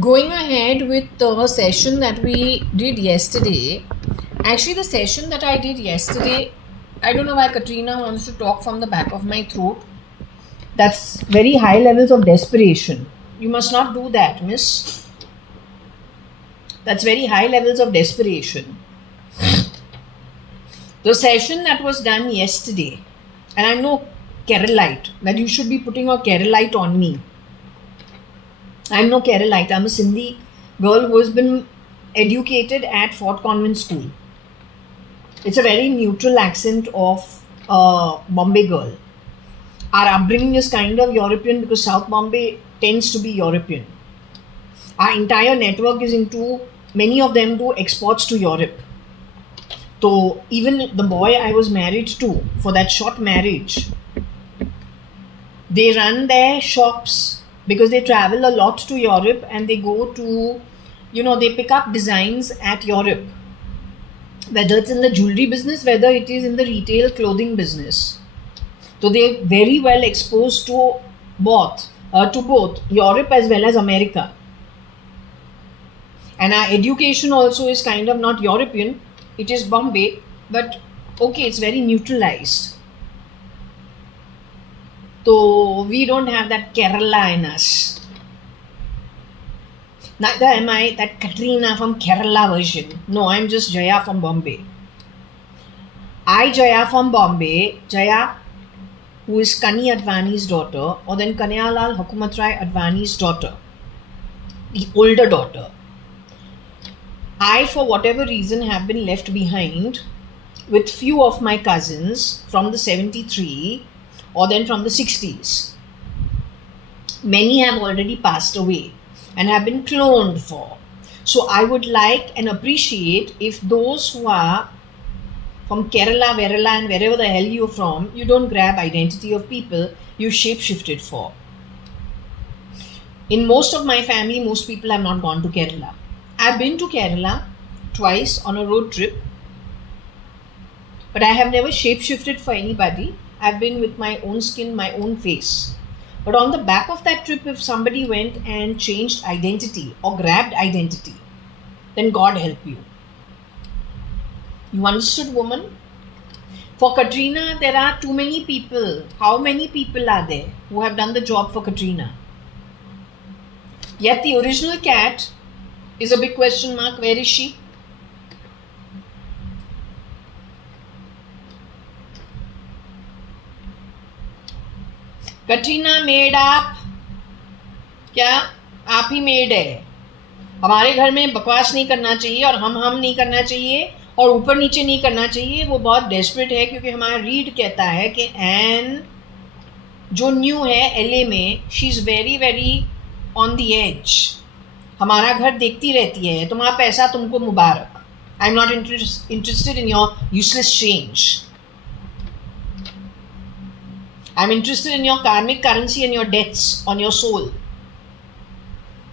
Going ahead with the session that we did yesterday, actually, the session that I did yesterday, I don't know why Katrina wants to talk from the back of my throat. That's very high levels of desperation. You must not do that, miss. That's very high levels of desperation. The session that was done yesterday, and I'm no Keralite, that you should be putting a Keralite on me. I'm no Keralite. I'm a Sindhi girl who has been educated at Fort Convent School. It's a very neutral accent of a Bombay girl. Our upbringing is kind of European because South Bombay tends to be European. Our entire network is into, many of them do exports to Europe. So even the boy I was married to, for that short marriage, they run their shops because they travel a lot to Europe and they go to, they pick up designs at Europe. Whether it's in the jewelry business, whether it is in the retail clothing business. So they're very well exposed to both Europe as well as America. And our education also is kind of not European, it is Bombay, but okay, it's very neutralized. So we don't have that Kerala in us. Neither am I that Katrina from Kerala version. No, I'm just Jaya from Bombay. Jaya from Bombay, Jaya, who is Kani Advani's daughter, or then Kanyalal Hukumatrai Advani's daughter, the older daughter. I, for whatever reason, have been left behind with few of my cousins from the 73 or then from the 60s. Many have already passed away and have been cloned for. So I would like and appreciate if those who are from Kerala, Verala and wherever the hell you're from, you don't grab identity of people you shape-shifted for. In most of my family, most people have not gone to Kerala. I've been to Kerala twice on a road trip, but I have never shape-shifted for anybody. I've been with my own skin, my own face. But on the back of that trip, if somebody went and changed identity or grabbed identity, then God help you. You understood, woman? For Katrina, there are too many people. How many people are there who have done the job for Katrina? Yet the original cat is a big question mark. Where is she? Katrina made up. क्या आप he made है? हमारे घर में बकवास नहीं करना चाहिए और हम नहीं करना चाहिए और ऊपर नीचे नहीं करना चाहिए. वो बहुत डेस्परेट है क्योंकि हमारा रीड कहता है कि एन जो न्यू है एलए में, she is very very on the edge. हमारा घर देखती रहती है, तुम्हारा पैसा तुमको मुबारक. I am not interested in your useless change. I'm interested in your karmic currency and your debts on your soul.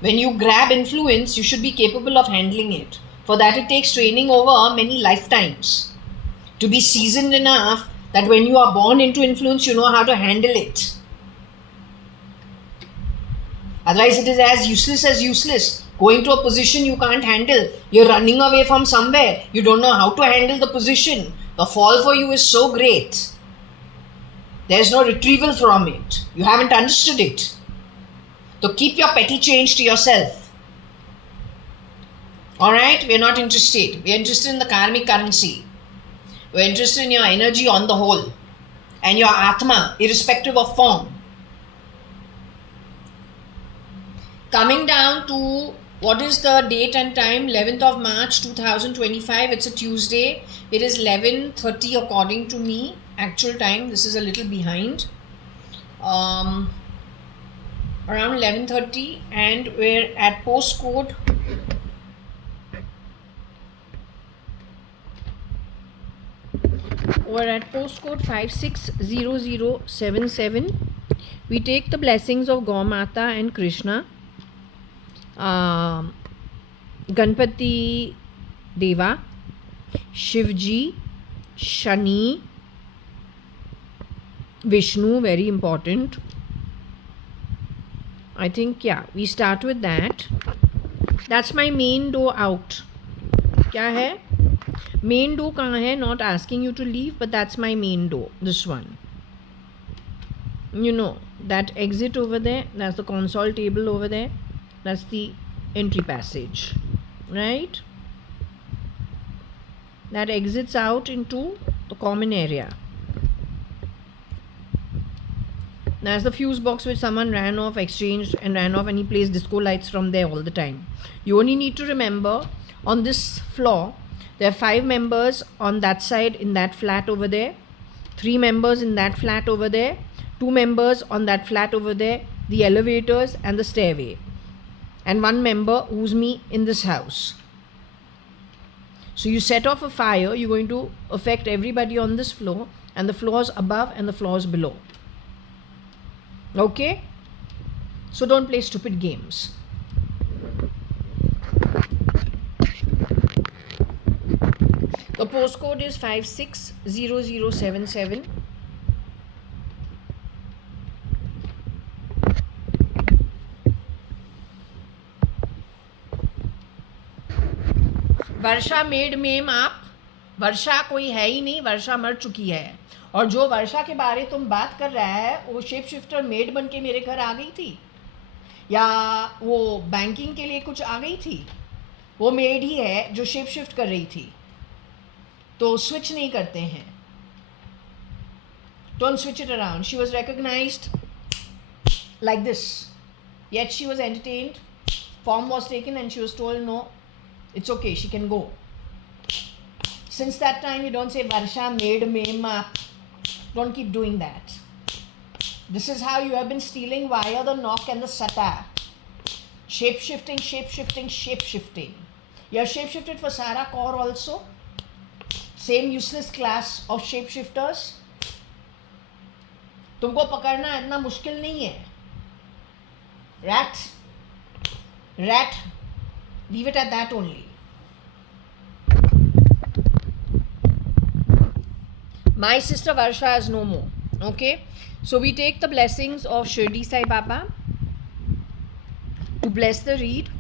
When you grab influence, you should be capable of handling it. For that, it takes training over many lifetimes to be seasoned enough that when you are born into influence, you know how to handle it. Otherwise, it is as useless. Going to a position you can't handle. You're running away from somewhere. You don't know how to handle the position. The fall for you is so great. There's no retrieval from it. You haven't understood it. So keep your petty change to yourself. Alright? We're not interested. We're interested in the karmic currency. We're interested in your energy on the whole. And your Atma, irrespective of form. Coming down to what is the date and time? 11th of March 2025. It's a Tuesday. It is 11:30 according to me. Actual time, this is a little behind, around 11:30, and we're at postcode we're at postcode 560077. We take the blessings of Gaumata and Krishna, Ganpati Deva, Shivji, Shani, Vishnu, very important, I think, yeah, we start with that. That's my main door out. क्या है? Main door कहाँ है? Not asking you to leave, but that's my main door. This one. You know, that exit over there, that's the console table over there. That's the entry passage. Right? That exits out into the common area. That's the fuse box which someone ran off, exchanged and ran off, and he placed disco lights from there all the time. You only need to remember, on this floor, there are 5 members on that side in that flat over there, 3 members in that flat over there, 2 members on that flat over there, the elevators and the stairway, and 1 member who's me in this house. So you set off a fire, you're going to affect everybody on this floor and the floors above and the floors below. Okay? So don't play stupid games. The postcode is 560077. Varsha made ma'am आप, वर्षा कोई है ही नहीं, वर्षा मर चुकी है। और जो वर्षा के बारे तुम बात कर रहा है, वो शेप शिफ्टर मेड बन के मेरे घर आ गई थी, या वो बैंकिंग के लिए कुछ आ गई थी? वो मेड ही है जो शेप शिफ्ट कर रही थी। तो स्विच नहीं करते हैं, don't switch it around. She was recognised like this, yet she was entertained, form was taken and she was told no, it's okay, she can go. Since that time, you don't say Varsha made meme up. Don't keep doing that. This is how you have been stealing via the knock and the sata. Shape shifting, shape shifting, shape shifting. You have shape shifted for Sarah Kaur also. Same useless class of shape shifters. तुमको पकड़ना इतना मुश्किल नहीं है. Rat. Rat. Leave it at that only. My sister Varsha is no more. Okay? So we take the blessings of Shirdi Sai Baba to bless the reed.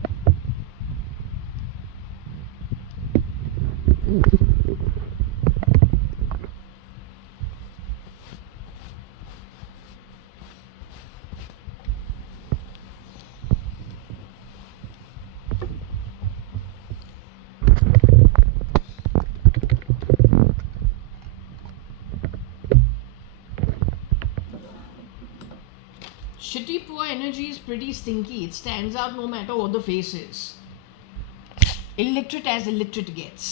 Shitty poor energy is pretty stinky. It stands out no matter what the face is. Illiterate as illiterate gets.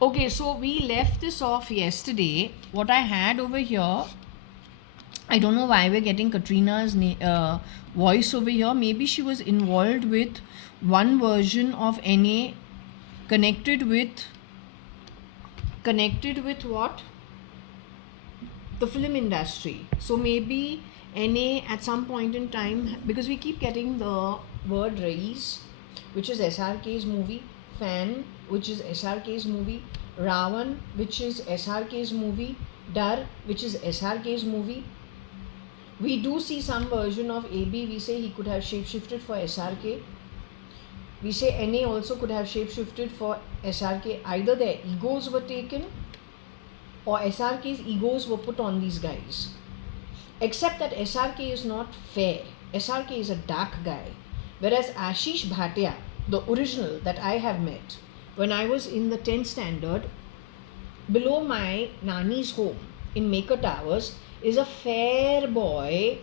Okay, so we left this off yesterday. What I had over here, I don't know why we're getting Katrina's voice over here. Maybe she was involved with one version of NA connected with what? The film industry. So maybe NA at some point in time, because we keep getting the word Rais, which is SRK's movie, Fan, which is SRK's movie, Ravan, which is SRK's movie, Dar, which is SRK's movie. We do see some version of AB. We say he could have shapeshifted for SRK. We say NA also could have shapeshifted for SRK. Either their egos were taken or SRK's egos were put on these guys. Except that SRK is not fair. SRK is a dark guy. Whereas Ashish Bhatia, the original that I have met when I was in the 10th standard, below my Nani's home in Maker Towers, is a fair boy,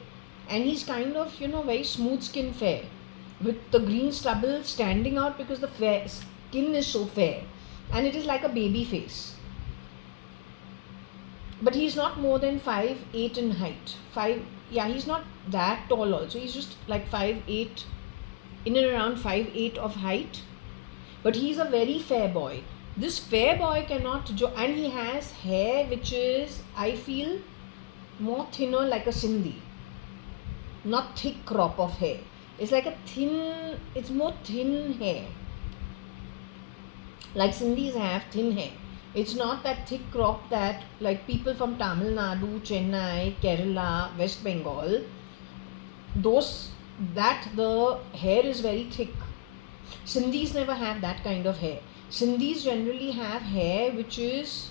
and he's kind of, very smooth skin fair with the green stubble standing out because the fair skin is so fair and it is like a baby face. But he's not more than 5'8" in height. He's not that tall also. He's just like 5'8", in and around 5'8" of height. But he's a very fair boy. This fair boy cannot, and he has hair which is, I feel, more thinner like a Sindhi. Not thick crop of hair. It's like a thin, it's more thin hair. Like Sindhis have thin hair. It's not that thick crop that like people from Tamil Nadu, Chennai, Kerala, West Bengal, those, that the hair is very thick. Sindhis never have that kind of hair. Sindhis generally have hair which is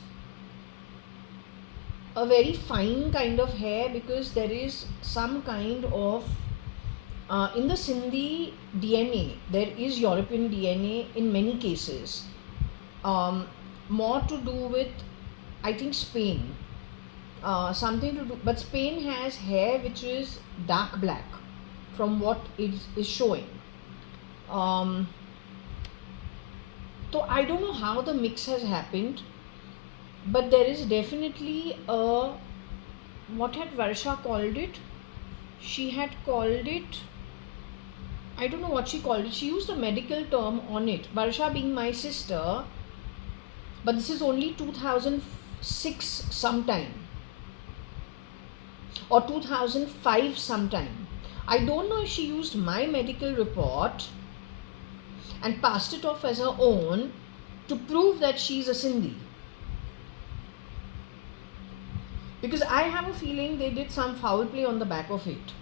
a very fine kind of hair, because there is some kind of in the Sindhi DNA, there is European DNA in many cases. More to do with, I think, Spain. Something to do, but Spain has hair which is dark black from what it is showing. So I don't know how the mix has happened, but there is definitely a, what had Varsha called it? She had called it, I don't know what she called it. She used a medical term on it. Varsha being my sister, but this is only 2006 sometime or 2005 sometime. I don't know if she used my medical report and passed it off as her own to prove that she's a Sindhi. Because I have a feeling they did some foul play on the back of it.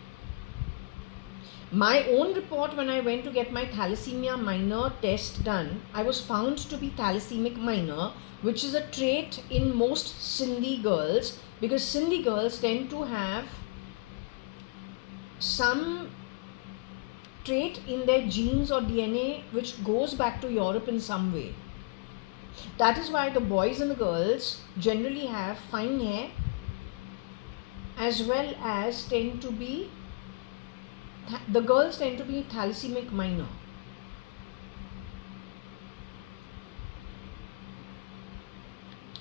My own report, when I went to get my thalassemia minor test done, I was found to be thalassaemic minor, which is a trait in most Sindhi girls, because Sindhi girls tend to have some trait in their genes or DNA which goes back to Europe in some way. That is why the boys and the girls generally have fine hair, as well as tend to be, the girls tend to be thalassaemic minor.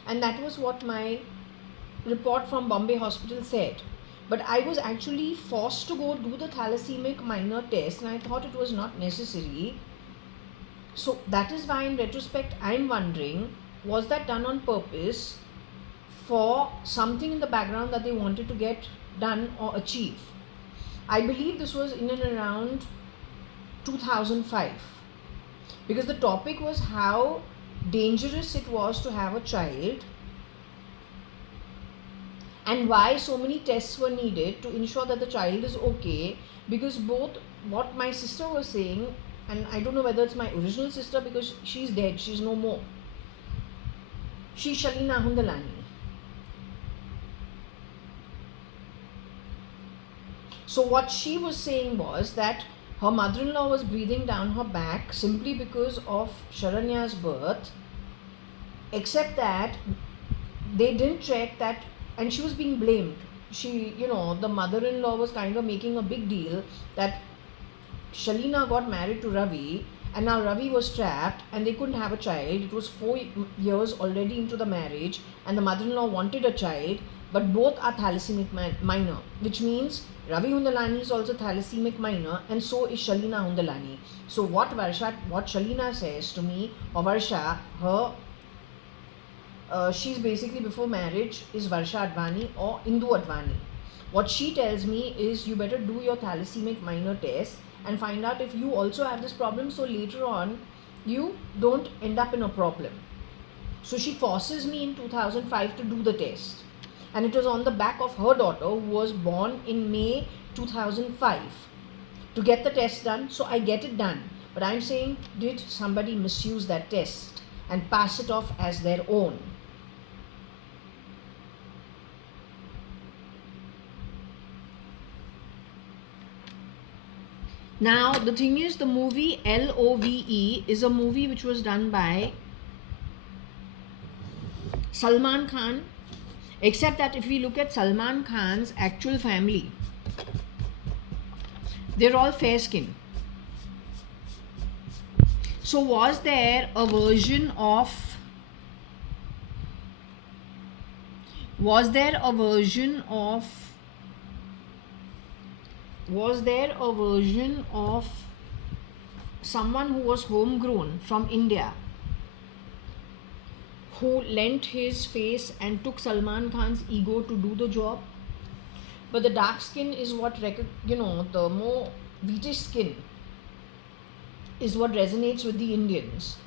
And that was what my report from Bombay Hospital said. But I was actually forced to go do the thalassaemic minor test, and I thought it was not necessary. So that is why in retrospect I'm wondering, was that done on purpose for something in the background that they wanted to get done or achieve? I believe this was in and around 2005, because the topic was how dangerous it was to have a child and why so many tests were needed to ensure that the child is okay. Because both what my sister was saying, and I don't know whether it's my original sister because she's dead, she's no more, she's Shalina Hundalani. So what she was saying was that her mother-in-law was breathing down her back simply because of Sharanya's birth, except that they didn't check that, and she was being blamed. She, the mother-in-law was kind of making a big deal that Shalina got married to Ravi, and now Ravi was trapped and they couldn't have a child. It was 4 years already into the marriage and the mother-in-law wanted a child, but both are thalassaemic minor, which means Ravi Hundalani is also thalassaemic minor, and so is Shalina Hundalani. So what Shalina says to me, or Varsha, she's basically before marriage is Varsha Advani or Indu Advani. What she tells me is, you better do your thalassaemic minor test and find out if you also have this problem, so later on you don't end up in a problem. So she forces me in 2005 to do the test, and it was on the back of her daughter who was born in May 2005 to get the test done. So I get it done, but I'm saying, did somebody misuse that test and pass it off as their own? Now the thing is, the movie LOVE is a movie which was done by Salman Khan, except that if we look at Salman Khan's actual family, they're all fair skin. So was there a version of someone who was homegrown from India who lent his face and took Salman Khan's ego to do the job? But the dark skin is what, the more Wheatish skin is what resonates with the Indians.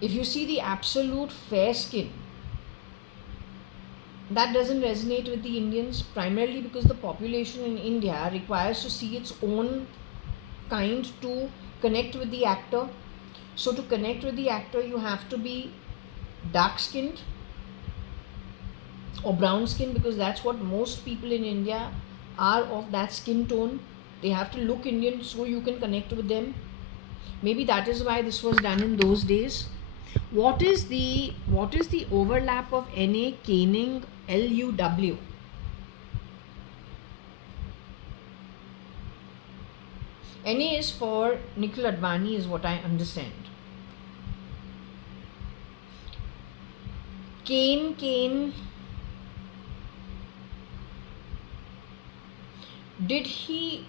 If you see the absolute fair skin, that doesn't resonate with the Indians, primarily because the population in India requires to see its own kind to connect with the actor. So to connect with the actor, you have to be dark skinned or brown skin, because that's what most people in India are, of that skin tone. They have to look Indian so you can connect with them. Maybe that is why this was done in those days. What is the overlap of NA, caning, LUW? NA is for Nikhil Advani, is what I understand. Cane.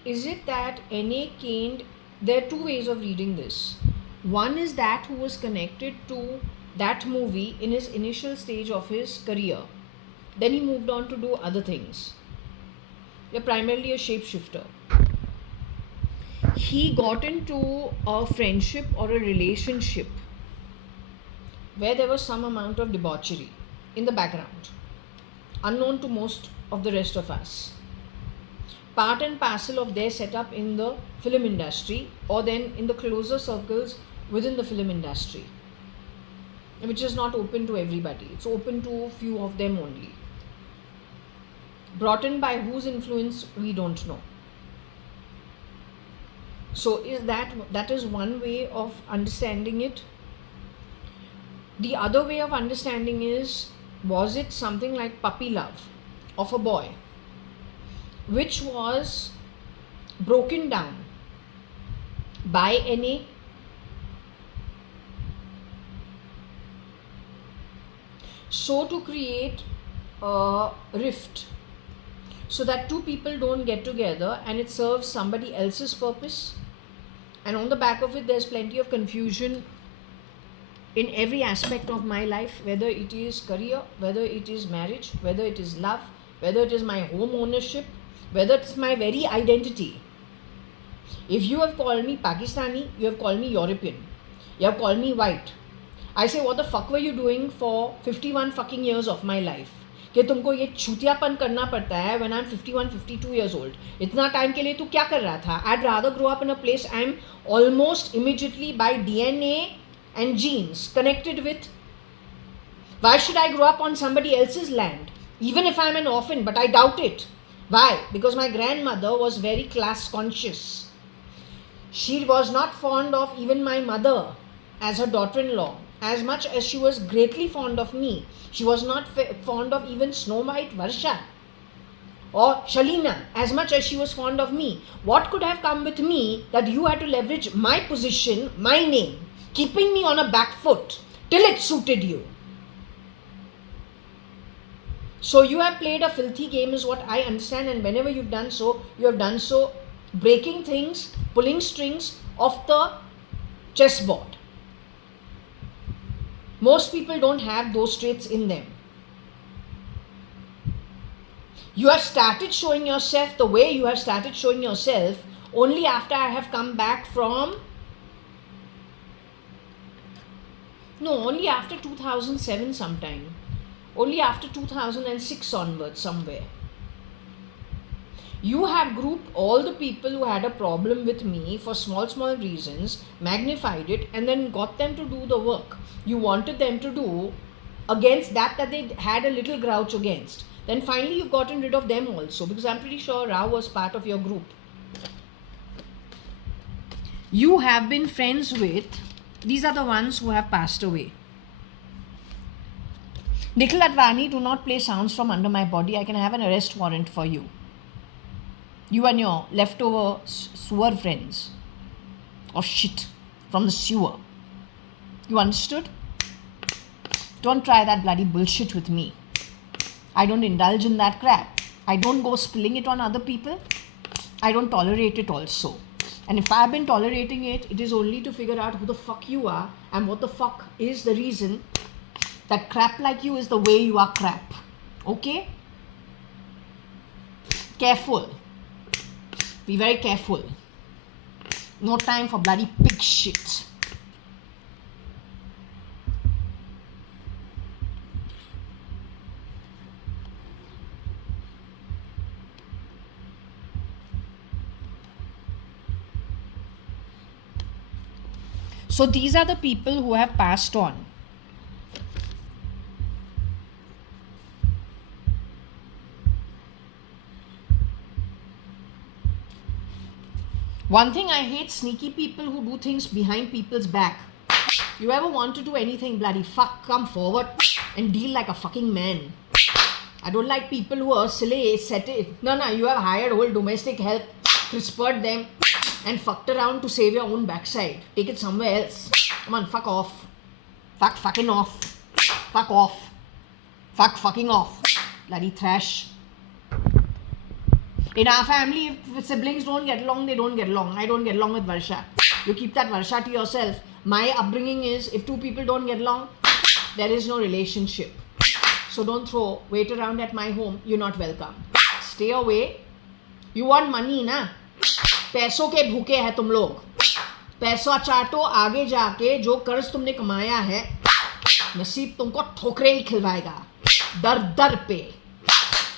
Is it that NA caned? There are two ways of reading this. One is that who was connected to that movie in his initial stage of his career. Then he moved on to do other things. They're primarily a shapeshifter. He got into a friendship or a relationship where there was some amount of debauchery in the background, unknown to most of the rest of us. Part and parcel of their setup in the film industry, or then in the closer circles within the film industry, which is not open to everybody. It's open to a few of them only. Brought in by whose influence, we don't know. So that is one way of understanding it. The other way of understanding is, was it something like puppy love of a boy, which was broken down by NA, so to create a rift, so that two people don't get together and it serves somebody else's purpose, and on the back of it there's plenty of confusion in every aspect of my life, whether it is career, whether it is marriage, whether it is love, whether it is my home ownership, whether it's my very identity. If you have called me Pakistani, you have called me European, you have called me white, I say, what the fuck were you doing for 51 fucking years of my life? कि तुमको ये छूतियापन करना पड़ता है when I'm 51, 52 years old. इतना time के लिए तू क्या कर रहा था? I'd rather grow up in a place I'm almost immediately by DNA and genes connected with. Why should I grow up on somebody else's land? Even if I'm an orphan, but I doubt it. Why? Because my grandmother was very class conscious. She was not fond of even my mother as her daughter-in-law, as much as she was greatly fond of me. She was not fond of even Snow White Varsha or Shalina as much as she was fond of me. What could have come with me that you had to leverage my position, my name, keeping me on a back foot till it suited you? So you have played a filthy game is what I understand, and whenever you've done so, you have done so breaking things, pulling strings off the chessboard. Most people don't have those traits in them. You have started showing yourself the way you have started showing yourself only after I have come back from... No, only after 2007 sometime. Only after 2006 onwards somewhere. You have grouped all the people who had a problem with me for small reasons, magnified it, and then got them to do the work you wanted them to do against that they had a little grouch against. Then finally you've gotten rid of them also, because I'm pretty sure Rao was part of your group. You have been friends with, these are the ones who have passed away. Nikhil Advani, do not play sounds from under my body. I can have an arrest warrant for you. You and your leftover sewer friends of shit from the sewer. You understood? Don't try that bloody bullshit with me. I don't indulge in that crap. I don't go spilling it on other people. I don't tolerate it also. And if I've been tolerating it, it is only to figure out who the fuck you are and what the fuck is the reason that crap like you is the way you are crap. Okay? Careful. Be very careful. No time for bloody pig shit. So these are the people who have passed on. One thing I hate, sneaky people who do things behind people's back. You ever want to do anything, bloody fuck, come forward and deal like a fucking man. I don't like people who are silly, set it. No, you have hired whole domestic help, CRISPR'd them and fucked around to save your own backside. Take it somewhere else. Come on, fuck off. Fuck fucking off. Fuck off. Fuck fucking off. Bloody trash. In our family, if siblings don't get along, they don't get along. I don't get along with Varsha. You keep that Varsha to yourself. My upbringing is, if two people don't get along, there is no relationship. So don't throw weight around at my home. You're not welcome. Stay away. You want money, na? पैसों के भूखे हैं तुम लोग. पैसा चाटो, आगे जाके जो कर्ज तुमने कमाया है, नसीब तुमको ठोकरे ही खिलवाएगा, दर दर पे.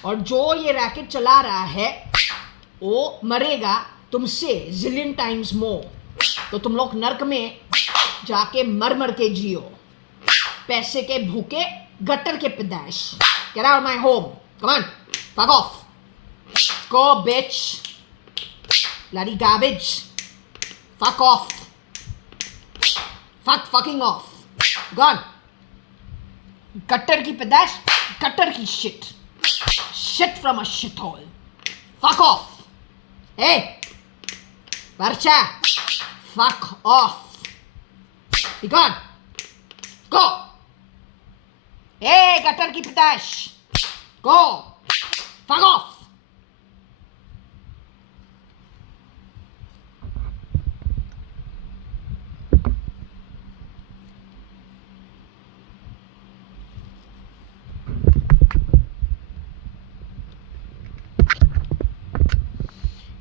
और जो ये रैकेट चला रहा है वो मरेगा तुमसे जिलियन टाइम्स मोर. तो तुम लोग नर्क में जाके मर मर के जियो. पैसे के भूखे, गटर के पैदाइश. Get out of my home. Come on. Fuck off. Go, bitch. Bloody garbage. Fuck off. Fuck fucking off. Gone. Gutter की पैदाइश, गटर की shit. Shit from a shithole. Fuck off. Hey. Varsha. Fuck off. Be gone. Go. Hey, gutter ki pitash. Go. Fuck off.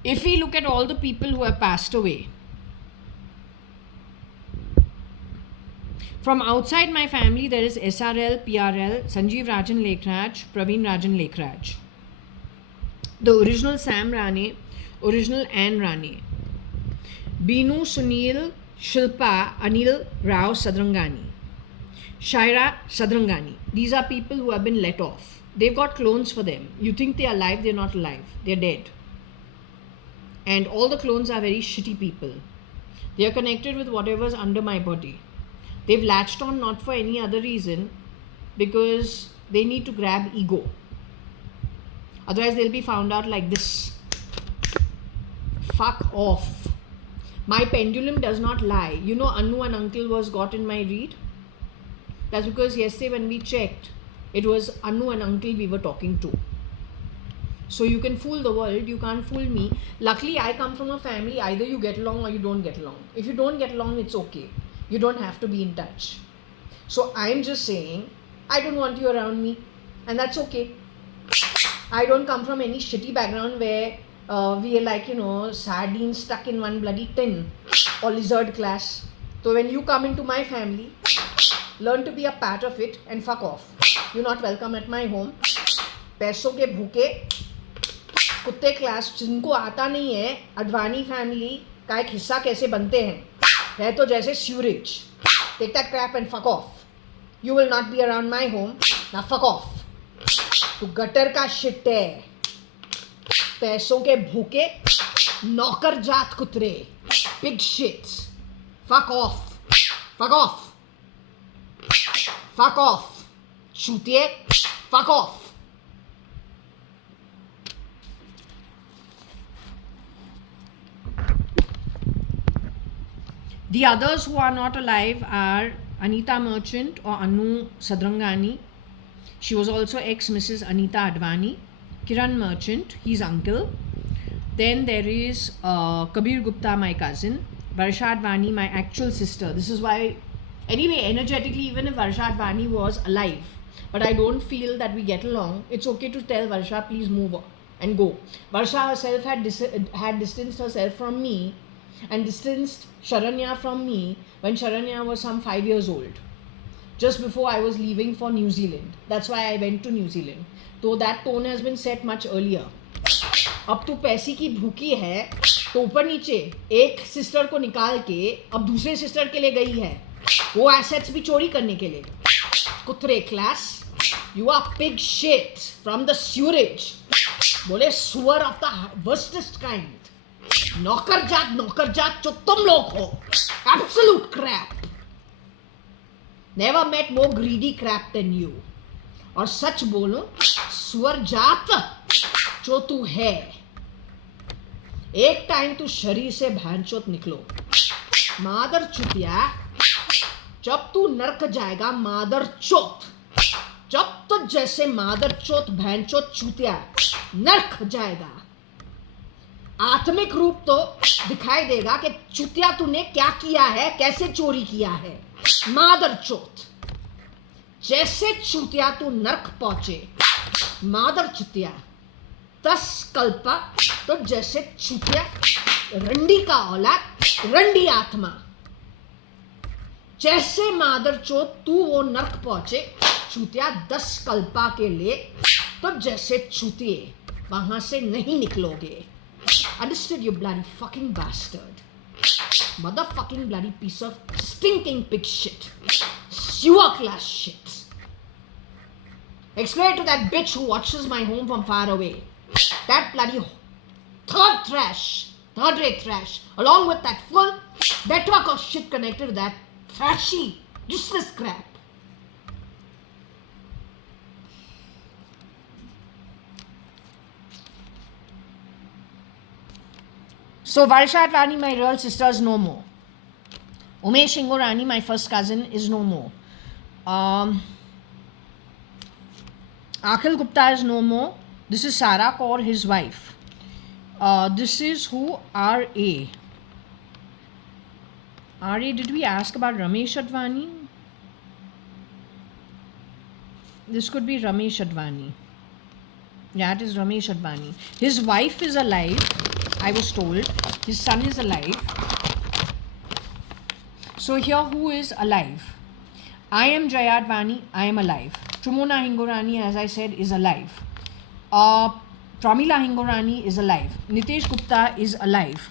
If we look at all the people who have passed away, from outside my family, there is SRL, PRL, Sanjeev Rajan Lekhraj, Praveen Rajan Lekhraj. The original Sam Rane, original Anne Rane. Binu, Sunil, Shilpa, Anil, Rao, Sadrangani. Shaira, Sadrangani. These are people who have been let off. They've got clones for them. You think they're alive, they're not alive. They're dead. And all the clones are very shitty people. They are connected with whatever's under my body. They've latched on not for any other reason, because they need to grab ego. Otherwise they'll be found out like this. Fuck off. My pendulum does not lie. You know Anu and Uncle was got in my read? That's because yesterday when we checked, it was Anu and Uncle we were talking to. So you can fool the world, you can't fool me. Luckily I come from a family, either you get along or you don't get along. If you don't get along, it's okay. You don't have to be in touch. So I'm just saying, I don't want you around me, and that's okay. I don't come from any shitty background where we are like, sardines stuck in one bloody tin or lizard class. So when you come into my family, learn to be a part of it and fuck off. You're not welcome at my home. पैसों के भूखे कुत्ते class जिनको आता नहीं है Advani family का एक हिस्सा कैसे बनते हैं, है तो जैसे sewerage. Take that crap and fuck off. You will not be around my home. ना फक ऑफ. तू गटर का शिट है. पैसों के भूखे नौकर जात कुतरे. Big shit. Fuck off. Fuck off. Fuck off. चूतिए. Fuck off. The others who are not alive are Anita Merchant or Anu Sadrangani. She was also ex-Mrs. Anita Advani. Kiran Merchant, his uncle. Then there is Kabir Gupta, my cousin. Varsha Advani, my actual sister. This is why, anyway, energetically, even if Varsha Advani was alive, but I don't feel that we get along, it's okay to tell Varsha, please move and go. Varsha herself had distanced herself from me and distanced Sharanya from me when Sharanya was some 5 years old, just before I was leaving for New Zealand. That's why I went to New Zealand. So that tone has been set much earlier. अब तू पैसे की भूखी है तो ऊपर नीचे एक सिस्टर को निकाल के अब दूसरे सिस्टर के लिए गई है, वो एसेट्स भी चोरी करने के लिए. कुत्रे class, you are pig shit from the sewerage. बोले सुअर ऑफ द वर्स्टेस्ट काइंड. नौकर जात जो तुम लोग हो. Absolute crap. Never met more greedy crap than you. और सच बोलो, सुअर जात जो तू है, एक टाइम तू शरीर से भैंचोत निकलो. मादर चुतिया, जब तू नरक जाएगा मादर चोत, जब तो जैसे मादर चोत भैंचोत चुतिया नरक जाएगा, आत्मिक रूप तो दिखाई देगा कि चुतिया तूने क्या किया है, कैसे चोरी किया है. मादर चोत, जैसे चुतिया तू नरक पहुंचे, मादर चुतिया 10 कल्पा तो जैसे चुतिया रंडी का औलाद, रंडी आत्मा. जैसे मादर चोत तू वो नरक पहुंचे चुतिया 10 कल्पा के लिए, तो जैसे चुतिए वहां से नहीं निकलोगे. Understood, you bloody fucking bastard. Motherfucking bloody piece of stinking pig shit. Sewer class shit. Explain to that bitch who watches my home from far away. That bloody third rate trash, along with that full network of shit connected to that trashy, useless crap. So JAYA.ADVANI, my real sister, is no more. Umesh Ingorani, my first cousin, is no more. Akhil Gupta is no more. This is Sarah Kaur, his wife. This is who? R.A. R.A. Did we ask about Ramesh Advani? This could be Ramesh Advani. Yeah, it is Ramesh Advani. His wife is alive, I was told. His son is alive. So here, who is alive? I am JAYA.ADVANI. I am alive. Chumona Hingorani, as I said, is alive. Pramila Hingorani is alive. Nitesh Gupta is alive.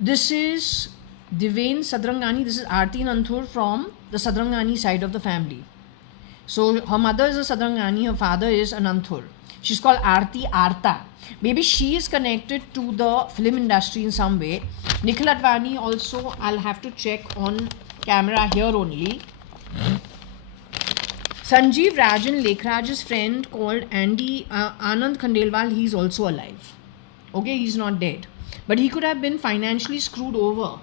This is Divain Sadrangani. This is Aarti Nanthur from the Sadrangani side of the family. So her mother is a Sadrangani, her father is a Nanthur. She's called Aarti Arta. Maybe she is connected to the film industry in some way. Nikhil Advani also, I'll have to check on camera here only. Sanjeev Rajan, Lekhraj's friend called Andy Anand Khandelwal, he's also alive. Okay, he's not dead. But he could have been financially screwed over.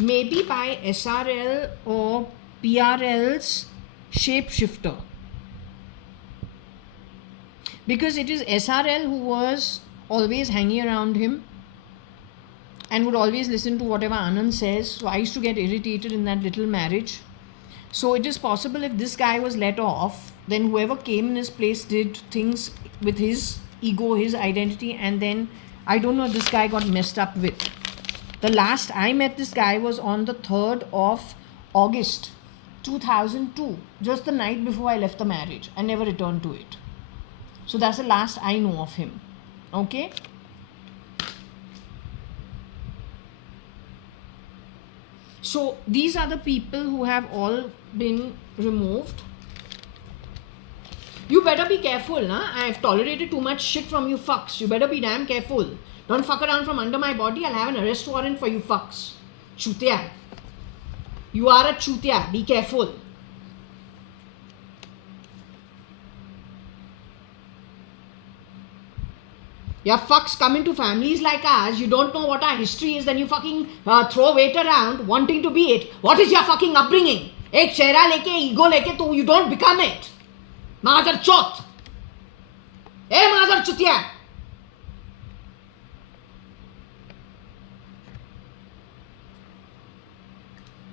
Maybe by SRL or PRL's shapeshifter. Because it is SRL who was always hanging around him and would always listen to whatever Anand says. So I used to get irritated in that little marriage. So it is possible if this guy was let off, then whoever came in his place did things with his ego, his identity, and then I don't know, this guy got messed up with. The last I met this guy was on the 3rd of August 2002, just the night before I left the marriage. I never returned to it. So that's the last I know of him. Okay? So these are the people who have all been removed. You better be careful, nah? I have tolerated too much shit from you fucks. You better be damn careful. Don't fuck around from under my body. I'll have an arrest warrant for you fucks. Chutia. You are a chutia. Be careful. Your fucks come into families like ours. You don't know what our history is. Then you fucking throw weight around wanting to be it. What is your fucking upbringing? एक चेहरा लेके ego लेके तो you don't become it. मादर चौथ. ए मादर चुतिया.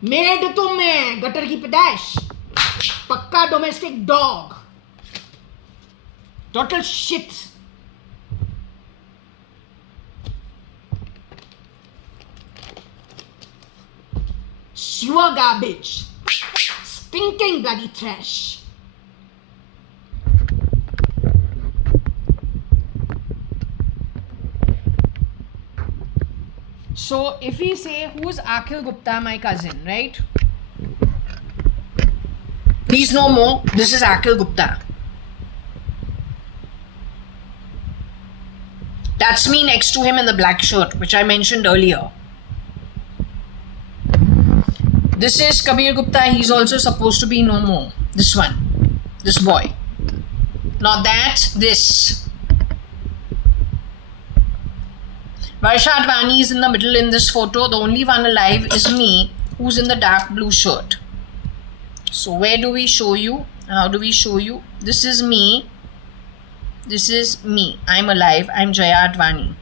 Made तुम में gutter की पैदाइश. पक्का domestic dog. Total shit. sewer garbage. Stinking bloody trash. So if we say, who's Akhil Gupta, my cousin, right? Please know more. This is Akhil Gupta. That's me next to him in the black shirt, which I mentioned earlier. This is Kabir Gupta. He's also supposed to be no more. This one. This boy. Not that. This. JAYA.ADVANI is in the middle in this photo. The only one alive is me, who's in the dark blue shirt. So where do we show you? How do we show you? This is me. This is me. I'm alive. I'm JAYA.ADVANI.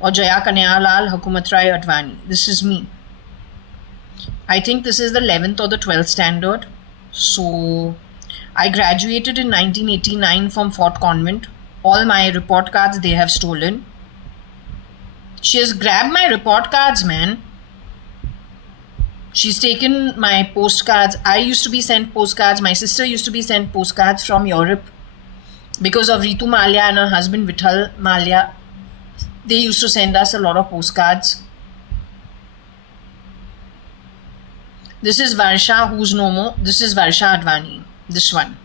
Or Jaya Kanyalal Hukumatrai Advani. This is me. I think this is the 11th or the 12th standard. So I graduated in 1989 from Fort Convent. All my report cards they have stolen. She has grabbed my report cards, man. She's taken my postcards. I used to be sent postcards. My sister used to be sent postcards from Europe. Because of Ritu Malia and her husband Vithal Malia, they used to send us a lot of postcards. This is Varsha, who's no more. This is JAYA.ADVANI. This one.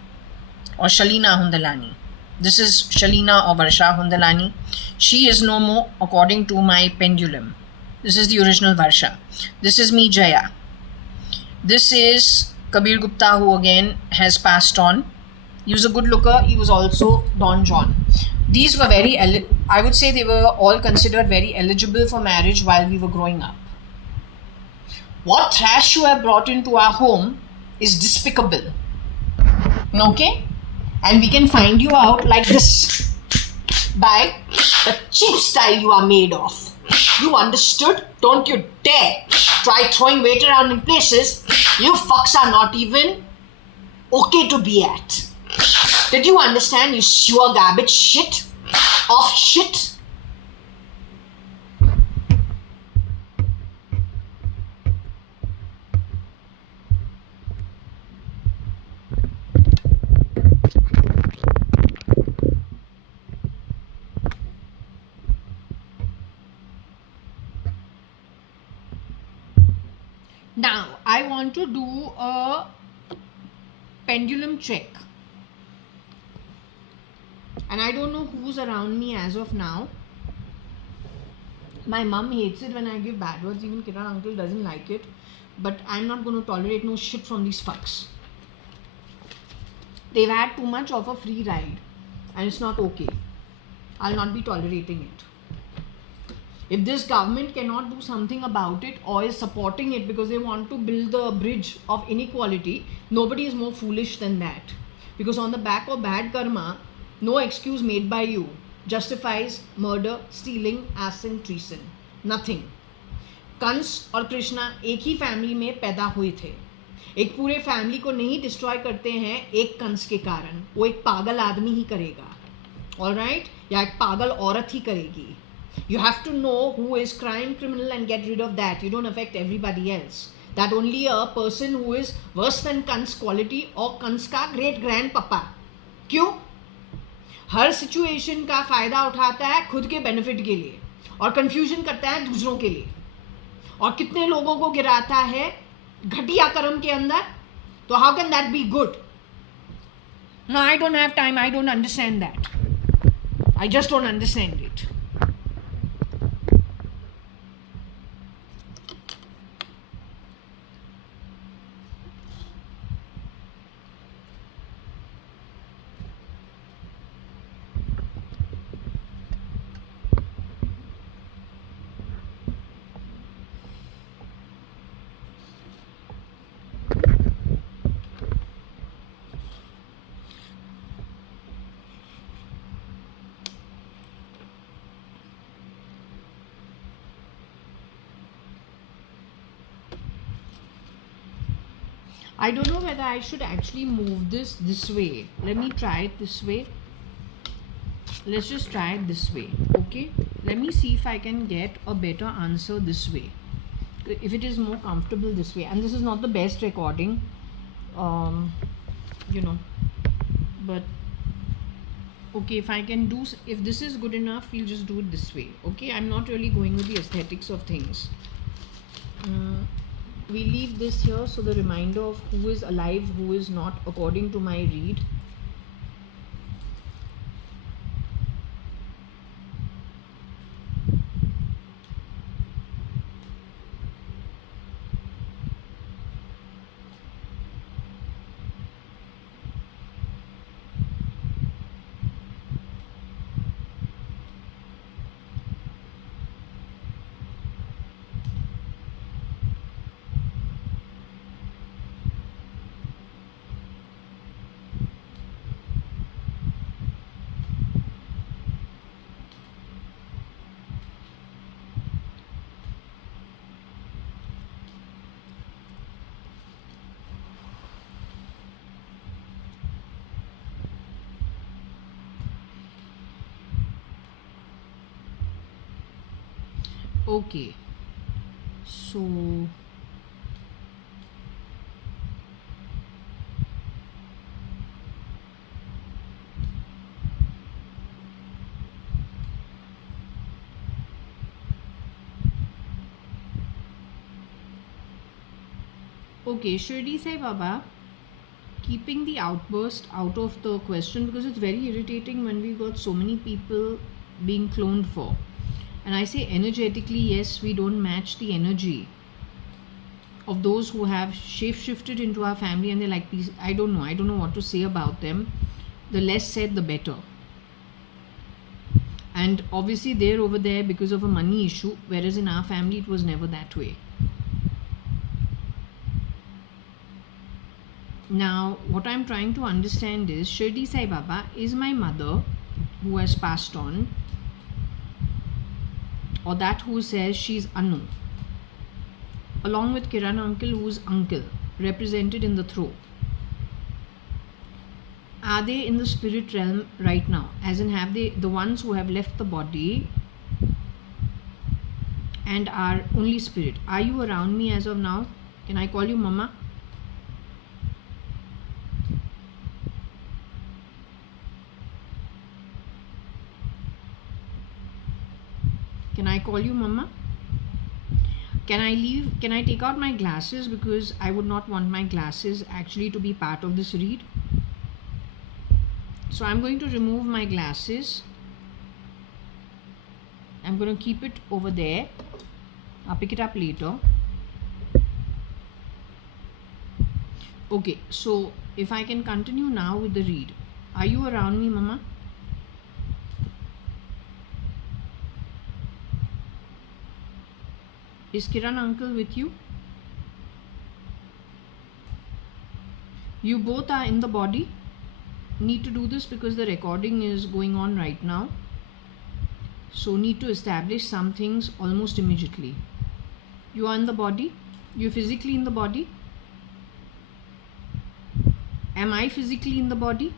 Or Shalina Hundalani. This is Shalina or Varsha Hundalani. She is no more according to my pendulum. This is the original Varsha. This is me, Jaya. This is Kabir Gupta, who again has passed on. He was a good looker. He was also Don John. These were very, I would say they were all considered very eligible for marriage while we were growing up. What trash you have brought into our home is despicable. Okay? And we can find you out like this. By the cheap style you are made of. You understood? Don't you dare try throwing weight around in places you fucks are not even okay to be at. Did you understand, you sewer garbage shit of shit? Now, I want to do a pendulum check. And I don't know who's around me as of now. My mum hates it when I give bad words. Even Kiran uncle doesn't like it. But I'm not going to tolerate no shit from these fucks. They've had too much of a free ride. And it's not okay. I'll not be tolerating it. If this government cannot do something about it or is supporting it because they want to build the bridge of inequality, nobody is more foolish than that. Because on the back of bad karma, no excuse made by you justifies murder, stealing, arson, treason. Nothing. Kans और कृष्णा एक ही family में पैदा हुए थे. एक पूरे family को नहीं डिस्ट्रॉय करते हैं एक कंस के कारण. वो एक पागल आदमी ही करेगा. ऑलराइट? या एक पागल औरत ही करेगी. You have to know who is crime criminal and get rid of that. You don't affect everybody else. That only a person who is worse than Kans quality or Kans का great grandpapa. क्यों? हर situation का फायदा उठाता है खुद के benefit के लिए और कंफ्यूजन करता है दूसरों के लिए और कितने लोगों को गिराता है घटिया कर्म के अंदर. तो how can that be good? No, I don't have time. I don't understand that. I just don't understand it. I don't know whether I should actually move this way. Let me try it this way. Let's just try it this way. Okay, let me see if I can get a better answer this way. if it is more comfortable this way. And this is not the best recording, you know, but okay, if I can do, if this is good enough, we'll just do it this way. Okay, I'm not really going with the aesthetics of things. We leave this here, so the reminder of who is alive, who is not, according to my read. Okay, so okay, Shirdi Sai Baba, keeping the outburst out of the question, because it's very irritating when we've got so many people being cloned for. And I say energetically, yes, we don't match the energy of those who have shape-shifted into our family, and they're like, I don't know what to say about them. The less said, the better. And obviously they're over there because of a money issue, whereas in our family it was never that way. Now, what I'm trying to understand is, Shirdi Sai Baba is my mother who has passed on, or that who says she's Anu, along with Kiran uncle, who's uncle, represented in the throw. Are they in the spirit realm right now? As in, have they, the ones who have left the body and are only spirit, are you around me as of now? Can I call you Mama? Can I call you Mama? Can I take out my glasses, because I would not want my glasses actually to be part of this read. So I'm going to remove my glasses. I'm going to keep it over there. I'll pick it up later. Okay, so if I can continue now with the read. Are you around me, Mama? Is Kiran uncle with you? You both are in the body. Need to do this because the recording is going on right now. So need to establish some things almost immediately. You are in the body. You're physically in the body. Am I physically in the body?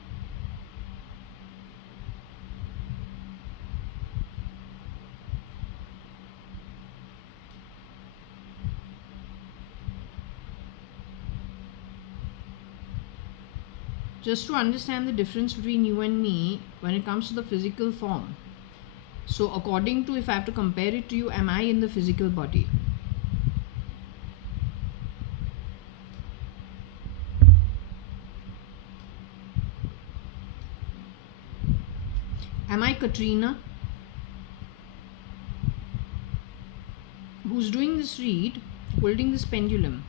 Just to understand the difference between you and me when it comes to the physical form. So according to, if I have to compare it to you, am I in the physical body? Am I Katrina, who's doing this read, holding this pendulum?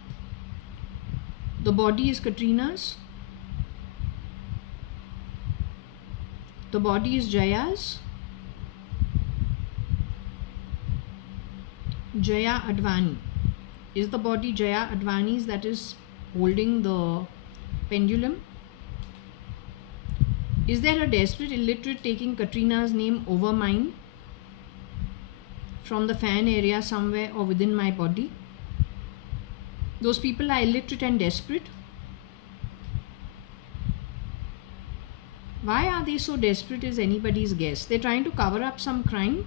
The body is Katrina's. The body is Jaya's. JAYA.ADVANI. Is the body JAYA.ADVANI's that is holding the pendulum? Is there a desperate illiterate taking Katrina's name over mine from the fan area somewhere or within my body? Those people are illiterate and desperate. Why are they so desperate is anybody's guess. They're trying to cover up some crime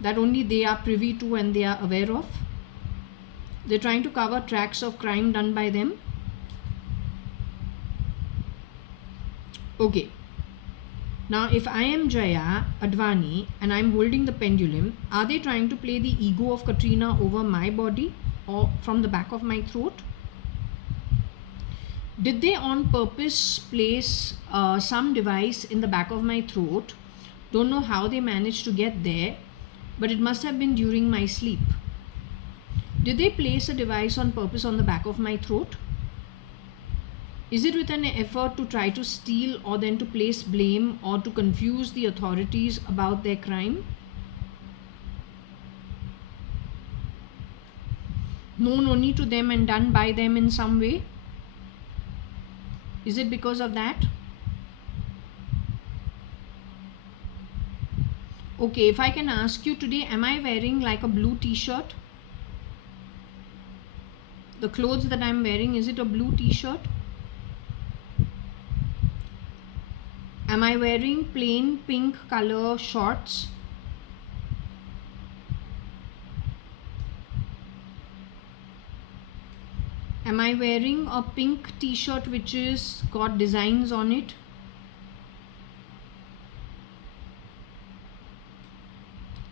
that only they are privy to and they are aware of. They're trying to cover tracks of crime done by them. Okay. Now, if I am JAYA.ADVANI and I'm holding the pendulum, are they trying to play the ego of Katrina over my body or from the back of my throat? Did they on purpose place some device in the back of my throat? Don't know how they managed to get there, but it must have been during my sleep. Did they place a device on purpose on the back of my throat? Is it with an effort to try to steal or then to place blame or to confuse the authorities about their crime? Known only to them and done by them in some way? Is it because of that? Okay, if I can ask you today, am I wearing like a blue t-shirt? The clothes that I'm wearing, is it a blue t-shirt? Am I wearing plain pink color shorts? Am I wearing a pink t-shirt which is got designs on it?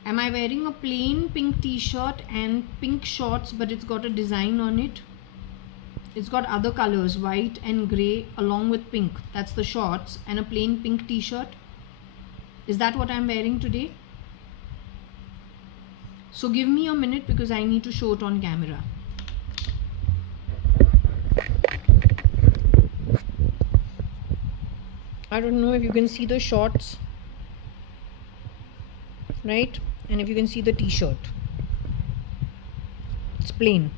Am I wearing a plain pink t-shirt and pink shorts but it's got a design on it? It's got other colors, white and grey along with pink. That's the shorts and a plain pink t-shirt. Is that what I'm wearing today? So give me a minute because I need to show it on camera. I don't know if you can see the shorts, right? And if you can see the t-shirt. It's plain.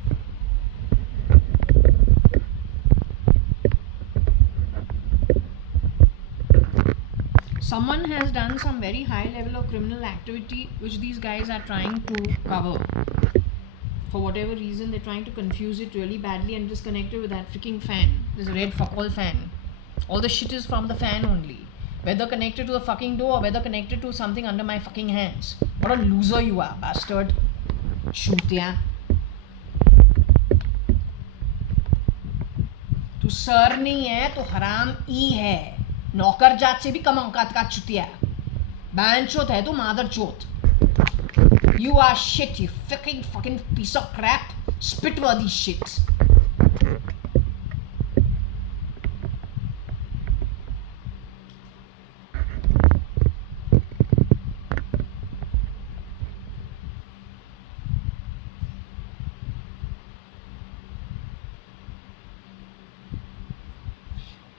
Someone has done some very high level of criminal activity which these guys are trying to cover. For whatever reason, they're trying to confuse it really badly and disconnect it with that freaking fan. This red fuck-all fan. All the shit is from the fan only. Whether connected to the fucking door or whether connected to something under my fucking hands. What a loser you are, bastard. Shootia. तू sir नहीं है तो हराम ई है. नौकर जात से भी कम औकात का चुतिया. बैंचोत है तो मादर चोत. You are shit, you fucking piece of crap. Spit worthy shit.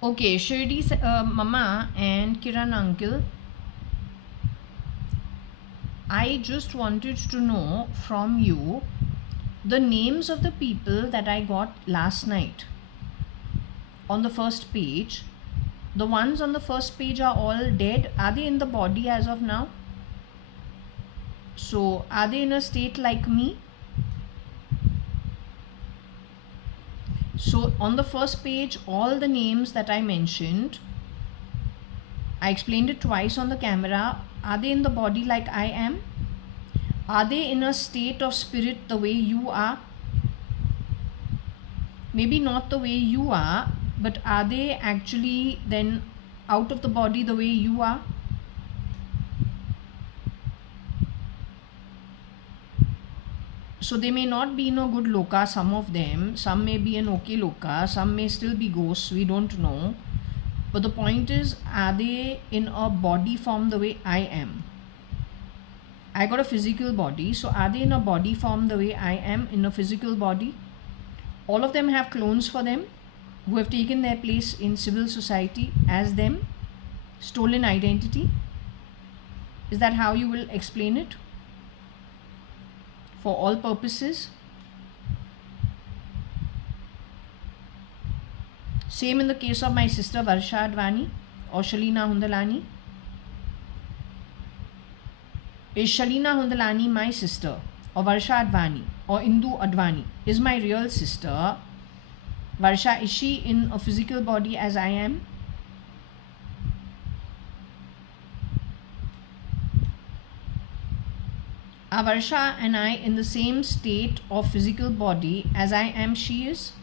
Okay, Shirdi Mama and Kiran Uncle, I just wanted to know from you the names of the people that I got last night on the first page. The ones on the first page are all dead. Are they in the body as of now? So, are they in a state like me? So on the first page, all the names that I mentioned, I explained it twice on the camera. Are they in the body like I am? Are they in a state of spirit the way you are? Maybe not the way you are, but are they actually then out of the body the way you are? So they may not be in a good loka, some of them. Some may be in okay loka, some may still be ghosts, we don't know. But the point is, are they in a body form the way I am? I got a physical body, so are they in a body form the way I am in a physical body? All of them have clones for them who have taken their place in civil society as them, stolen identity. Is that how you will explain it? For all purposes. Same in the case of my sister Varsha.ADVANI or Shalina Hundalani. Is Shalina Hundalani my sister, or Varsha.ADVANI or Indu Advani is my real sister? Varsha, is she in a physical body as I am? Are Varsha and I in the same state of physical body as I am she is?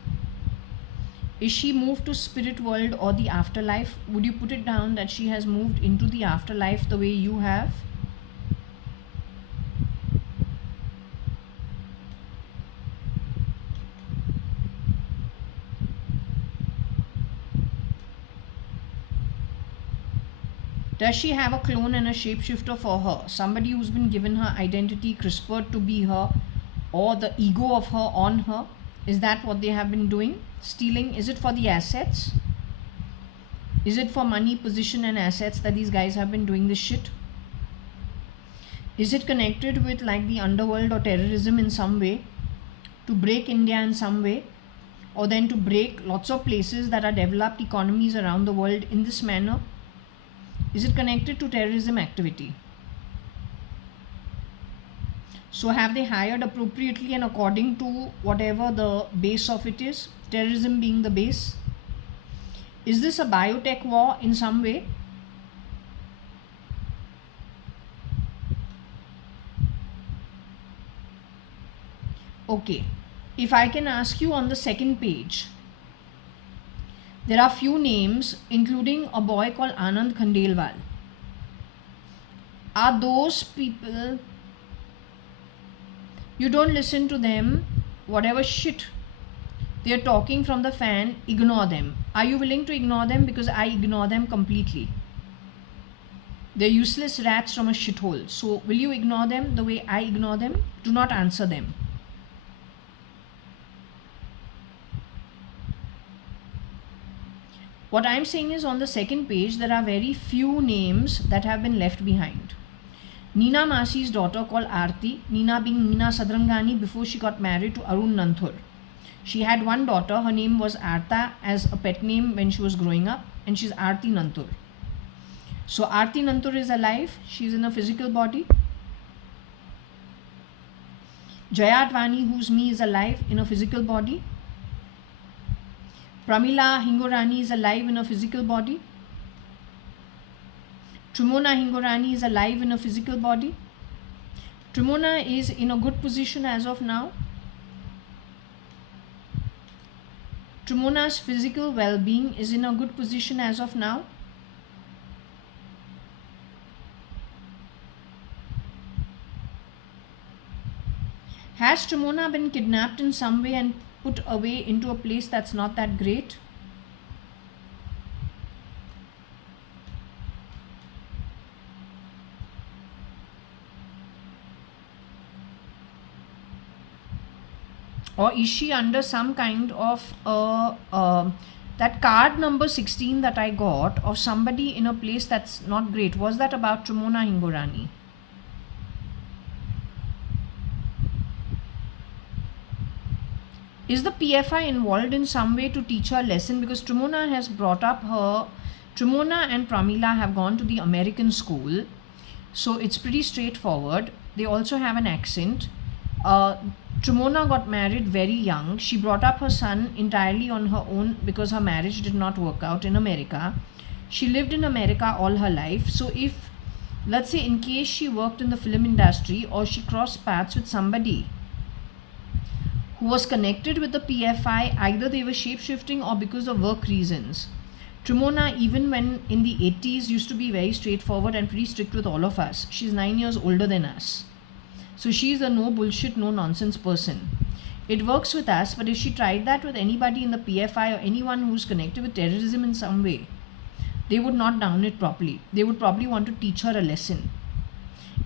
Is she moved to spirit world or the afterlife? Would you put it down that she has moved into the afterlife the way you have? Does she have a clone and a shapeshifter for her? Somebody who's been given her identity, CRISPR to be her, or the ego of her on her? Is that what they have been doing? Stealing? Is it for the assets? Is it for money, position, and assets that these guys have been doing this shit? Is it connected with like the underworld or terrorism in some way? To break India in some way? Or then to break lots of places that are developed economies around the world in this manner? Is it connected to terrorism activity? So have they hired appropriately and according to whatever the base of it is, terrorism being the base? Is this a biotech war in some way? Okay, if I can ask you on the second page, there are few names including a boy called Anand Khandelwal. Are those people, you don't listen to them, whatever shit they are talking from the fan, ignore them. Are you willing to ignore them? Because I ignore them completely. They're useless rats from a shithole. So will you ignore them the way I ignore them? Do not answer them. What I'm saying is on the second page, there are very few names that have been left behind. Neena Masi's daughter called Aarti, Neena being Neena Sadrangani before she got married to Arun Nanthur. She had one daughter, her name was Arta as a pet name when she was growing up, and she's Aarti Nanthur. So Aarti Nanthur is alive, she's in a physical body. JAYA.ADVANI, who's me, is alive in a physical body. Pramila Hingorani is alive in a physical body. Trimona Hingorani is alive in a physical body. Trimona is in a good position as of now. Trimona's physical well-being is in a good position as of now. Has Trimona been kidnapped in some way and put away into a place that's not that great? Or is she under some kind of that card number 16 that I got of somebody in a place that's not great? Was that about Trimona Hingorani? Is the PFI involved in some way to teach her a lesson? Because Trimona has brought up her, Trimona and Pramila have gone to the American school. So it's pretty straightforward. They also have an accent. Trimona got married very young. She brought up her son entirely on her own because her marriage did not work out in America. She lived in America all her life. So if, let's say, in case she worked in the film industry or she crossed paths with somebody who was connected with the PFI, either they were shape-shifting or because of work reasons. Trimona, even when in the 80s, used to be very straightforward and pretty strict with all of us. She's 9 years older than us. So she's a no bullshit, no nonsense person. It works with us, but if she tried that with anybody in the PFI or anyone who's connected with terrorism in some way, they would not down it properly. They would probably want to teach her a lesson.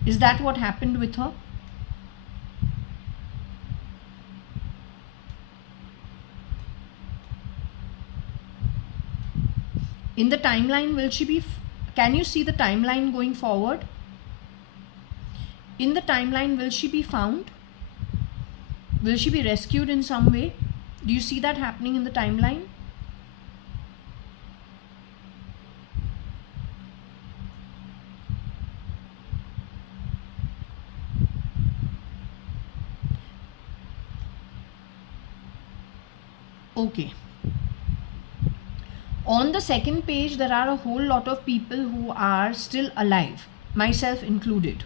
Is that what happened with her? In the timeline, will she be, can you see the timeline going forward? In the timeline, will she be found? Will she be rescued in some way? Do you see that happening in the timeline? Okay. On the second page, there are a whole lot of people who are still alive, myself included.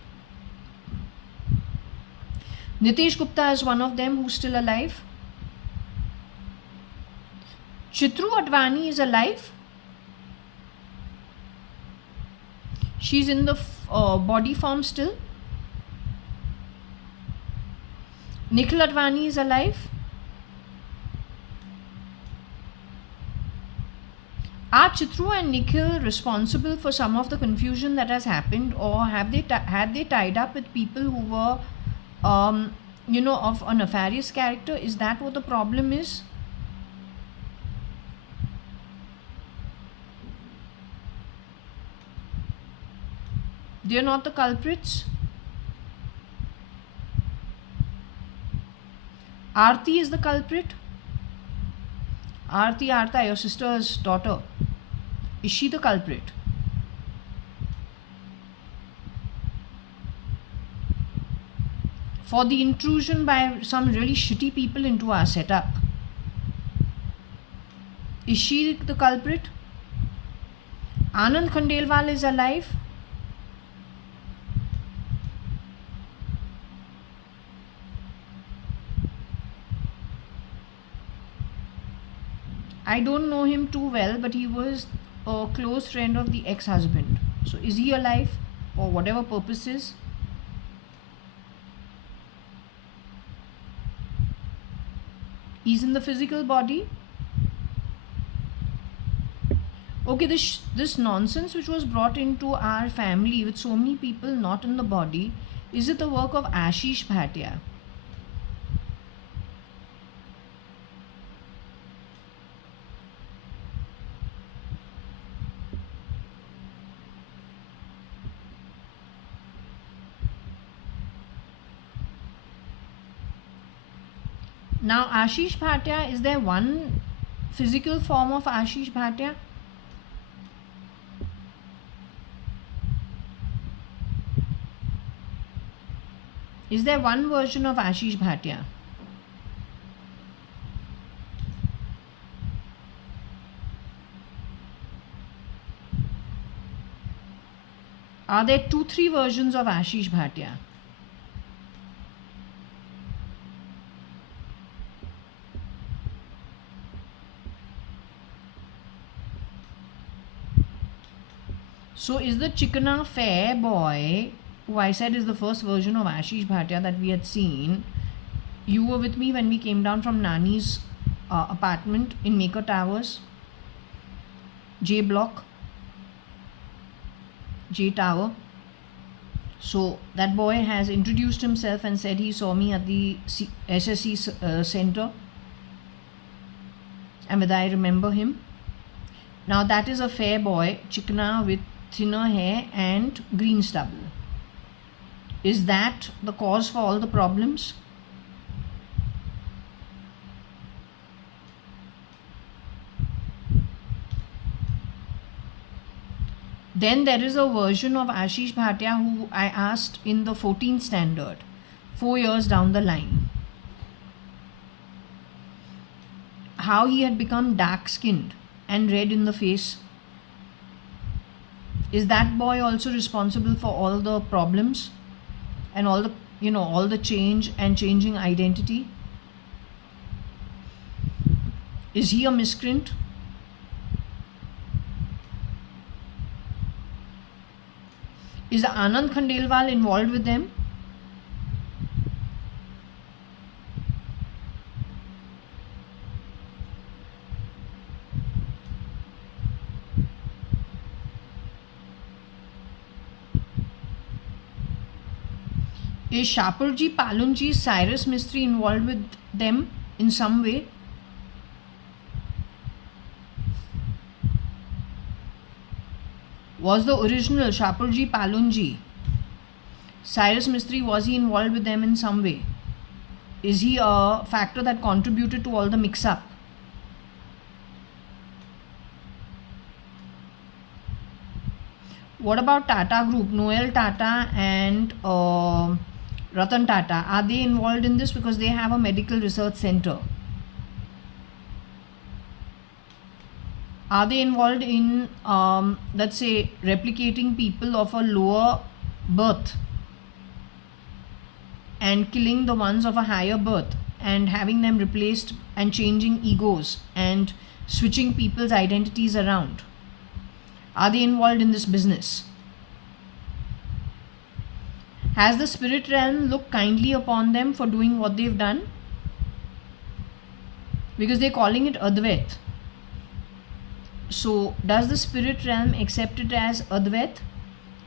Nitesh Gupta is one of them who's still alive. Chitru Advani is alive. She's in the body form still. Nikhil Advani is alive. Are Chitru and Nikhil responsible for some of the confusion that has happened, or have they had they tied up with people who were, of a nefarious character? Is that what the problem is? They are not the culprits. Aarti is the culprit. Aarti Arta, your sister's daughter. Is she the culprit? For the intrusion by some really shitty people into our setup. Is she the culprit? Anand Khandelwal is alive. I don't know him too well, but he was a close friend of the ex-husband. So is he alive for whatever purposes? He's in the physical body. Okay, this nonsense which was brought into our family with so many people not in the body, is it the work of Ashish Bhatia? Now, Ashish Bhatia, is there one physical form of Ashish Bhatia? Is there one version of Ashish Bhatia? Are there 2-3 versions of Ashish Bhatia? So is the Chikana fair boy, who I said is the first version of Ashish Bhatia that we had seen, you were with me when we came down from Nani's apartment in Maker Towers, J Block, J Tower. So that boy has introduced himself and said he saw me at the SSC center, and whether I remember him. Now that is a fair boy, Chikana with thinner hair and green stubble. Is that the cause for all the problems? Then there is a version of Ashish Bhatia who I asked in the 14th standard, 4 years down the line, how he had become dark skinned and red in the face. Is that boy also responsible for all the problems and all the change and changing identity? Is he a miscreant? Is Anand Khandelwal involved with them? Is Shapurji Palunji Cyrus Mistry involved with them in some way? Was the original Shapurji Palunji Cyrus Mistry, was he involved with them in some way? Is he a factor that contributed to all the mix-up? What about Tata Group, Noel Tata and Ratan Tata? Are they involved in this because they have a medical research center? Are they involved in, let's say, replicating people of a lower birth and killing the ones of a higher birth and having them replaced and changing egos and switching people's identities around? Are they involved in this business? Has the spirit realm looked kindly upon them for doing what they've done? Because they're calling it Advait. So, does the spirit realm accept it as Advait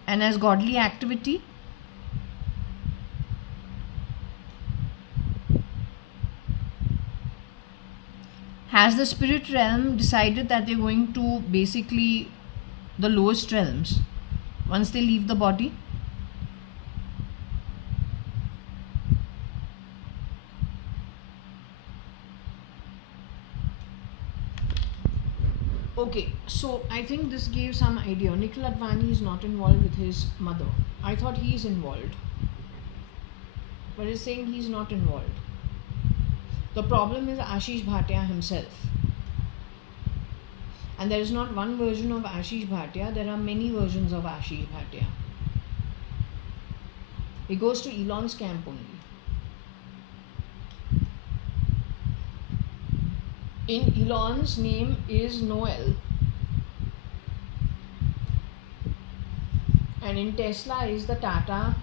and as godly activity? Has the spirit realm decided that they're going to basically the lowest realms once they leave the body? Okay, so I think this gave some idea. Nikhil Advani is not involved with his mother. I thought he is involved, but it's saying he's not involved. The problem is Ashish Bhatia himself. And there is not one version of Ashish Bhatia, there are many versions of Ashish Bhatia. He goes to Elon's camp only. In Elon's name is Noel. And in Tesla is the Tata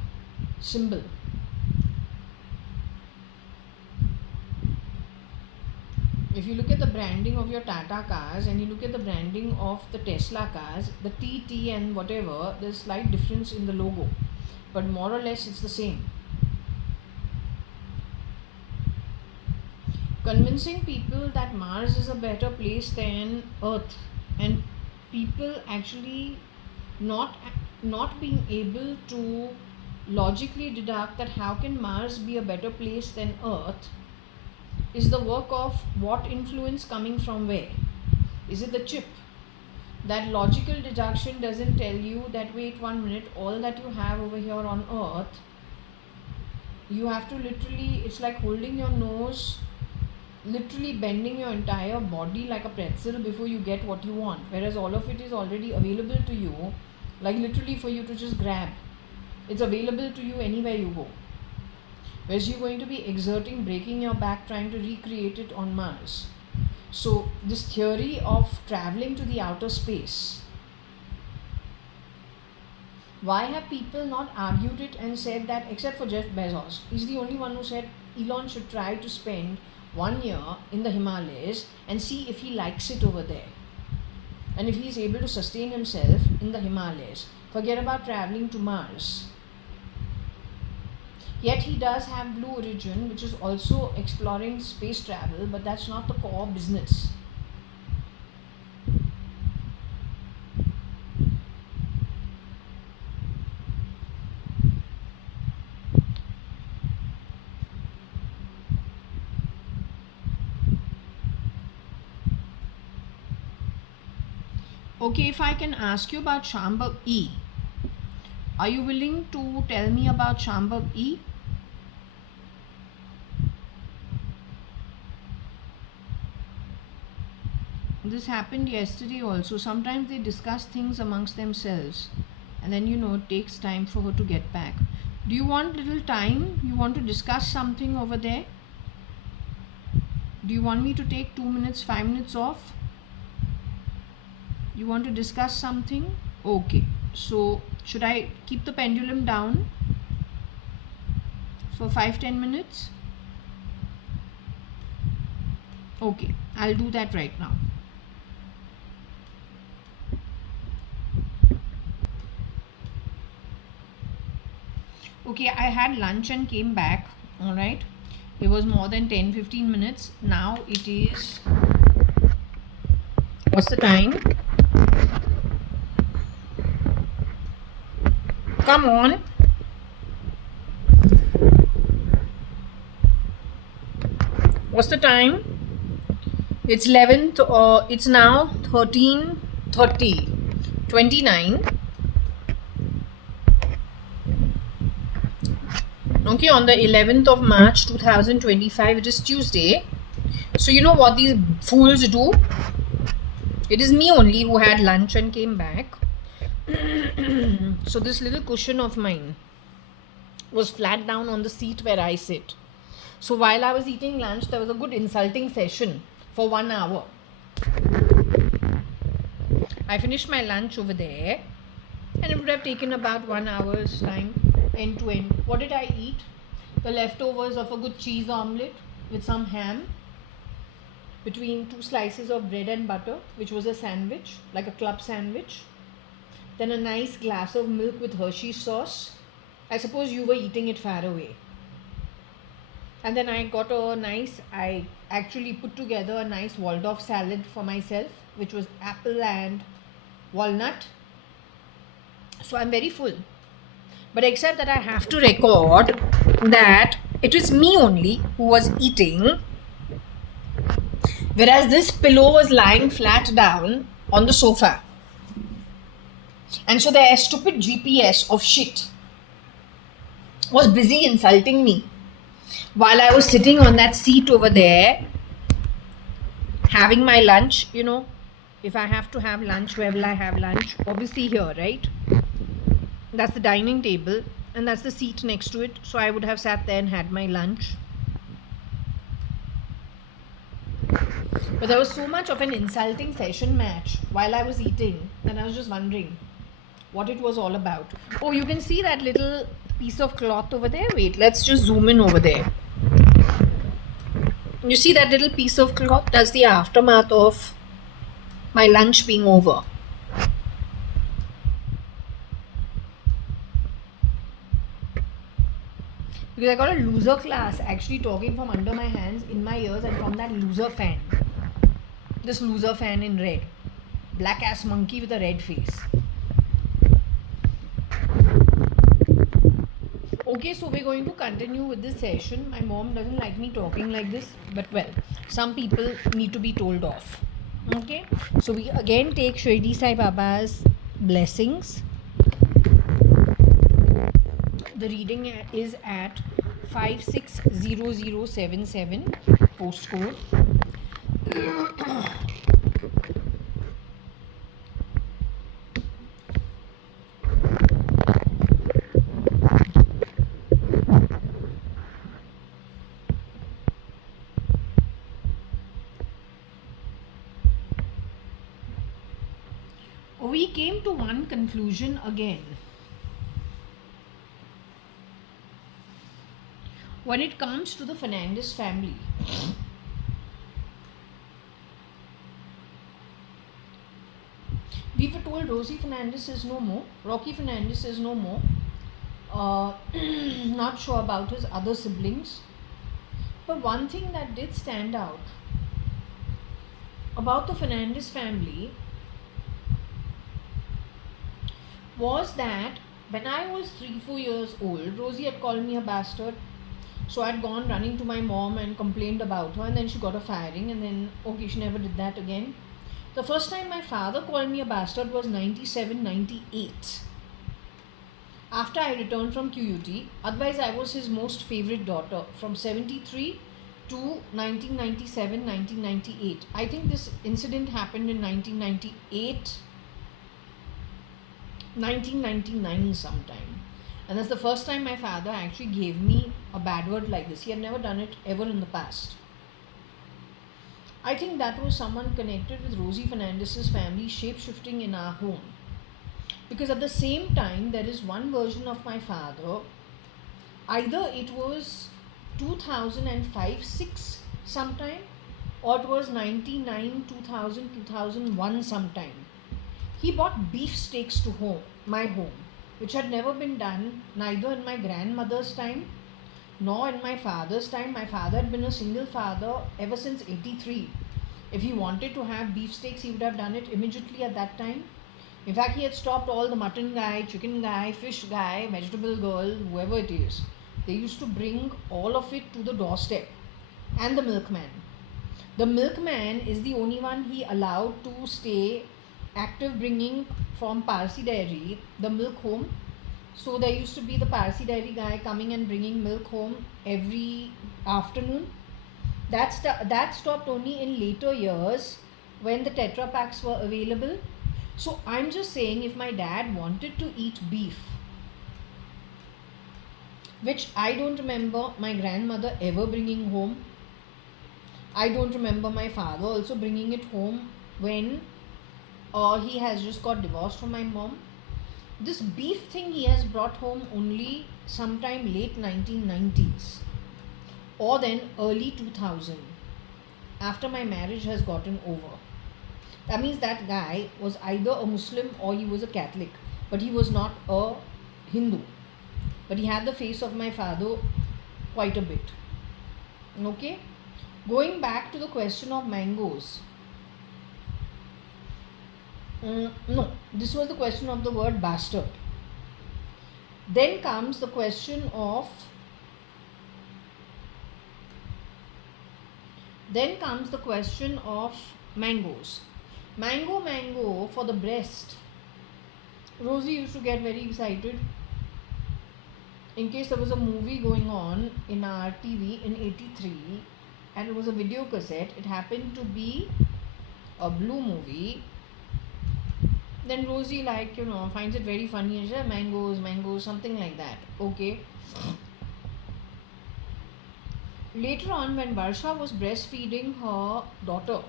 symbol. If you look at the branding of your Tata cars and you look at the branding of the Tesla cars, the TT and whatever, there's slight difference in the logo. But more or less it's the same. Convincing people that Mars is a better place than Earth, and people actually not being able to logically deduct that how can Mars be a better place than Earth, is the work of what influence coming from where? Is it the chip? That logical deduction doesn't tell you that wait 1 minute, all that you have over here on Earth, you have to literally, it's like holding your nose, literally bending your entire body like a pretzel before you get what you want, whereas all of it is already available to you, like literally for you to just grab. It's available to you anywhere you go. Whereas you're going to be exerting, breaking your back, trying to recreate it on Mars. So this theory of traveling to the outer space, why have people not argued it and said that, except for Jeff Bezos, he's the only one who said Elon should try to spend 1 year in the Himalayas and see if he likes it over there. And if he's able to sustain himself in the Himalayas, forget about traveling to Mars. Yet he does have Blue Origin, which is also exploring space travel, but that's not the core business. Okay, if I can ask you about Shambhav E. Are you willing to tell me about Shambhav E? This happened yesterday also. Sometimes they discuss things amongst themselves and then it takes time for her to get back. Do you want little time? You want to discuss something over there? Do you want me to take 2 minutes, 5 minutes off? You want to discuss something? Okay. So should I keep the pendulum down for 5-10 minutes? Okay, I'll do that right now. Okay, I had lunch and came back. All right, it was more than 10-15 minutes. Now it is, what's the time? Come on. What's the time? It's 11th, or it's now 13:30, 29. Okay, on the 11th of March 2025, it is Tuesday. So you know what these fools do? It is me only who had lunch and came back. So this little cushion of mine, was flat down on the seat where I sit. So while I was eating lunch, there was a good insulting session for 1 hour. I finished my lunch over there, and it would have taken about 1 hour's time, end to end. What did I eat? The leftovers of a good cheese omelette with some ham, between 2 slices of bread and butter, which was a sandwich, like a club sandwich. Then a nice glass of milk with Hershey's sauce. I suppose you were eating it far away. And then I actually put together a nice Waldorf salad for myself, which was apple and walnut. So I'm very full. But except that I have to record that it was me only who was eating, whereas this pillow was lying flat down on the sofa. And so their stupid GPS of shit was busy insulting me while I was sitting on that seat over there having my lunch. If I have to have lunch, where will I have lunch? Obviously here, right? That's the dining table and that's the seat next to it. So I would have sat there and had my lunch. But there was so much of an insulting session match while I was eating, and I was just wondering what it was all about. Oh, you can see that little piece of cloth over there. Wait, let's just zoom in over there. You see that little piece of cloth? That's the aftermath of my lunch being over. Because I got a loser class actually talking from under my hands in my ears and from that loser fan. This loser fan in red. Black ass monkey with a red face. Okay, so we're going to continue with this session. My mom doesn't like me talking like this, but well, some people need to be told off. Okay, so we again take Shirdi Sai Baba's blessings. The reading is at 560077 postcode. We came to one conclusion again. When it comes to the Fernandez family, we were told Rosie Fernandez is no more, Rocky Fernandez is no more. Not sure about his other siblings. But one thing that did stand out about the Fernandez family was that when I was 3-4 years old, Rosie had called me a bastard. So I'd gone running to my mom and complained about her, and then she got a firing, and then okay, she never did that again. The first time my father called me a bastard was 97-98. After I returned from QUT, otherwise I was his most favorite daughter from 73 to 1997-1998. I think this incident happened in 1998, 1999 sometime. And that's the first time my father actually gave me a bad word like this. He had never done it ever in the past. I think that was someone connected with Rosie Fernandez's family shape-shifting in our home. Because at the same time, there is one version of my father, either it was 2005-06 sometime, or it was 99, 2000, 2001 sometime. He bought beef steaks to my home, which had never been done neither in my grandmother's time nor in my father's time. My father had been a single father ever since 83. If he wanted to have beef steaks, he would have done it immediately at that time. In fact, he had stopped all the mutton guy, chicken guy, fish guy, vegetable girl, whoever it is. They used to bring all of it to the doorstep. And the milkman. The milkman is the only one he allowed to stay active, bringing from Parsi Dairy the milk home. So there used to be the Parsi Dairy guy coming and bringing milk home every afternoon. That stopped only in later years when the Tetra Packs were available. So I'm just saying, if my dad wanted to eat beef, which I don't remember my grandmother ever bringing home. I don't remember my father also bringing it home when he has just got divorced from my mom. This beef thing he has brought home only sometime late 1990s or then early 2000, after my marriage has gotten over. That means that guy was either a Muslim or he was a Catholic, but he was not a Hindu. But he had the face of my father quite a bit. Okay? Going back to the question of mangoes. No, this was the question of the word bastard. Then comes the question of mangoes. Mango for the breast. Rosie used to get very excited in case there was a movie going on in our TV in 83 and it was a video cassette. It happened to be a blue movie. Then Rosie finds it very funny and she says mangoes, something like that. Okay. Later on, when Varsha was breastfeeding her daughter,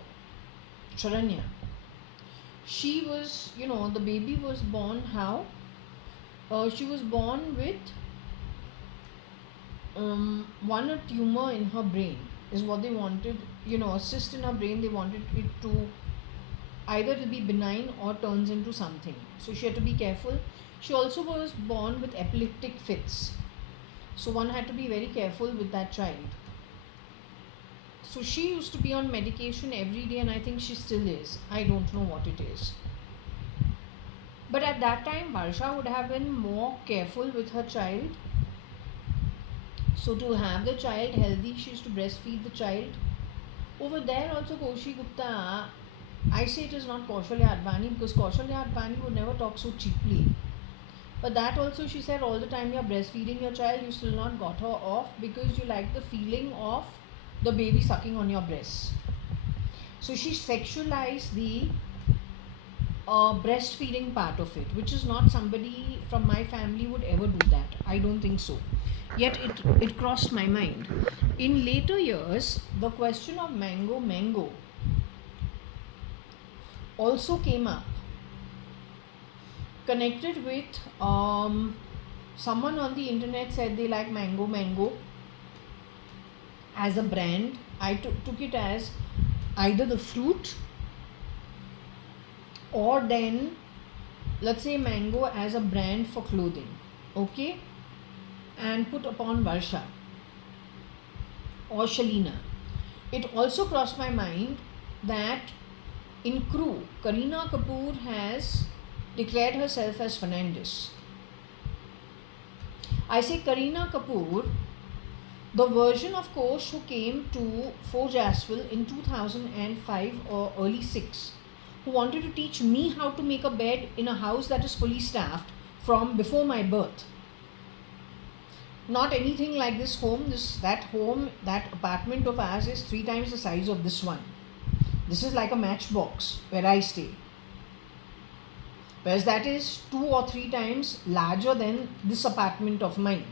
Sharanya, she was, the baby was born how? She was born with a tumor in her brain is what they wanted, a cyst in her brain. They wanted it to either to be benign or turns into something. So she had to be careful. She also was born with epileptic fits. So one had to be very careful with that child. So she used to be on medication every day and I think she still is. I don't know what it is. But at that time, Varsha would have been more careful with her child. So to have the child healthy, she used to breastfeed the child. Over there also Koshi Gupta, I say it is not JAYA.ADVANI because JAYA.ADVANI would never talk so cheaply. But that also she said all the time you are breastfeeding your child, you still not got her off because you like the feeling of the baby sucking on your breast. So she sexualized the breastfeeding part of it, which is not somebody from my family would ever do that. I don't think so. Yet it crossed my mind. In later years, the question of mango also came up, connected with someone on the internet said they like mango as a brand. I took it as either the fruit or then let's say mango as a brand for clothing, okay, and put upon Varsha or Shalina. It also crossed my mind that in Crew, Kareena Kapoor has declared herself as Fernandez. I say Kareena Kapoor, the version of course who came to Forge Asphalt in 2005 or early 6, who wanted to teach me how to make a bed in a house that is fully staffed from before my birth. Not anything like this home. That apartment of ours is 3 times the size of this one. This is like a matchbox where I stay. Whereas that is 2 or 3 times larger than this apartment of mine.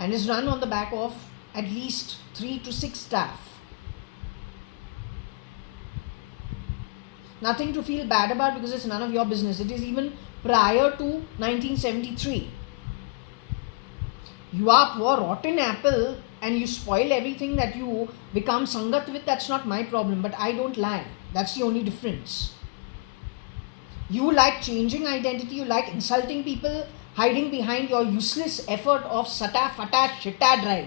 And is run on the back of at least 3 to 6 staff. Nothing to feel bad about because it's none of your business. It is even prior to 1973. You are poor rotten apple and you spoil everything that you become sangat with. That's not my problem, but I don't lie. That's the only difference. You like changing identity, you like insulting people, hiding behind your useless effort of sata fata shita drive,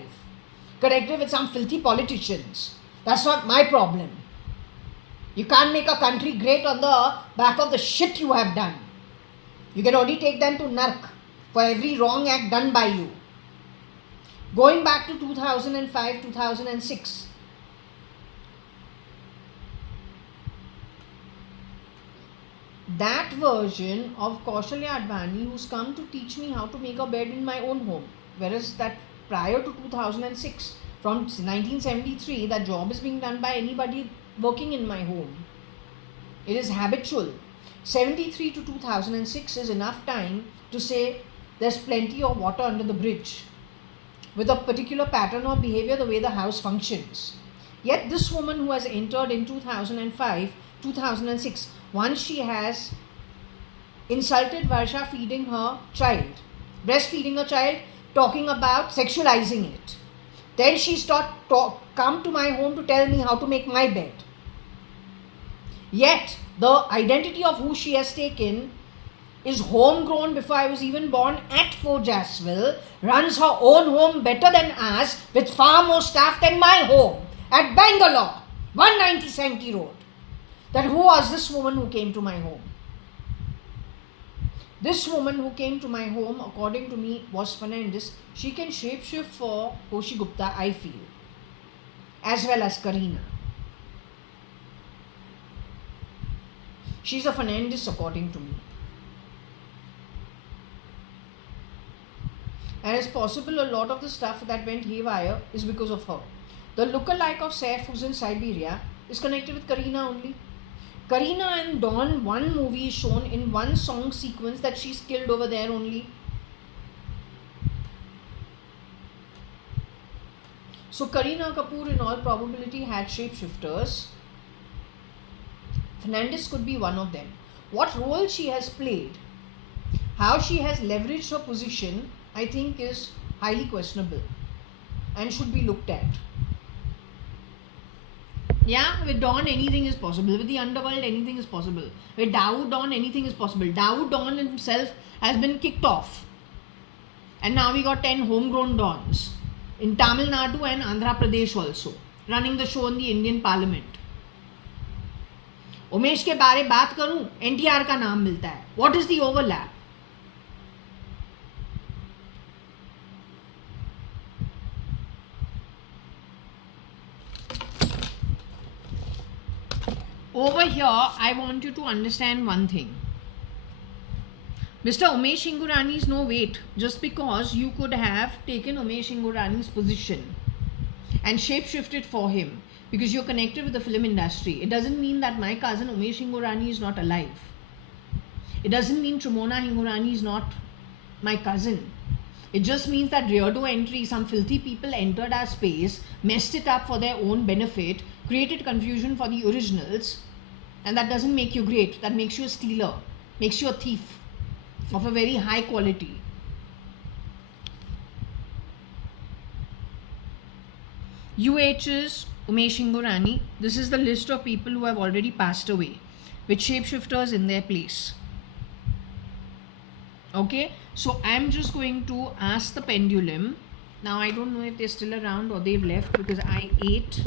connected with some filthy politicians. That's not my problem. You can't make a country great on the back of the shit you have done. You can only take them to narc for every wrong act done by you. Going back to 2005, 2006. That version of JAYA.ADVANI who's come to teach me how to make a bed in my own home. Whereas that prior to 2006, from 1973, that job is being done by anybody working in my home. It is habitual. 73 to 2006 is enough time to say there's plenty of water under the bridge, with a particular pattern of behavior, the way the house functions. Yet this woman who has entered in 2005, 2006, once she has insulted Varsha feeding her child, breastfeeding her child, talking about sexualizing it. Then she come to my home to tell me how to make my bed. Yet the identity of who she has taken is homegrown before I was even born at Fort Jaswell, runs her own home better than us, with far more staff than my home at Bangalore, 190 Sankey Road. That who was this woman who came to my home? This woman who came to my home, according to me, was Fernandez. She can shapeshift for Koshi Gupta, I feel, as well as Karina. She's a Fernandez, according to me. And it's possible a lot of the stuff that went haywire is because of her. The lookalike of Saif, who's in Siberia, is connected with Karina only. Karina and Dawn, one movie is shown in one song sequence that she's killed over there only. So Kareena Kapoor in all probability had shapeshifters. Fernandez could be one of them. What role she has played, how she has leveraged her position, I think is highly questionable and should be looked at. Yeah, with Dawn anything is possible. With the underworld anything is possible. With Dawood Dawn anything is possible. Dawood Dawn himself has been kicked off. And now we got 10 homegrown Dawns in Tamil Nadu and Andhra Pradesh also, running the show in the Indian Parliament. Umesh के बारे बात करूं, NTR का नाम मिलता है. What is the overlap? Over here, I want you to understand one thing. Mr. Umesh Ingurani is no weight just because you could have taken Umesh Ingurani's position and shapeshifted for him because you're connected with the film industry. It doesn't mean that my cousin Umesh Ingurani is not alive. It doesn't mean Trimona Ingurani is not my cousin. It just means that Reardo entry, some filthy people entered our space, messed it up for their own benefit, created confusion for the originals, and that doesn't make you great. That makes you a stealer, makes you a thief of a very high quality. UH's Umesh Ingurani. This is the list of people who have already passed away with shapeshifters in their place. Okay, so I'm just going to ask the pendulum. Now I don't know if they're still around or they've left because I ate.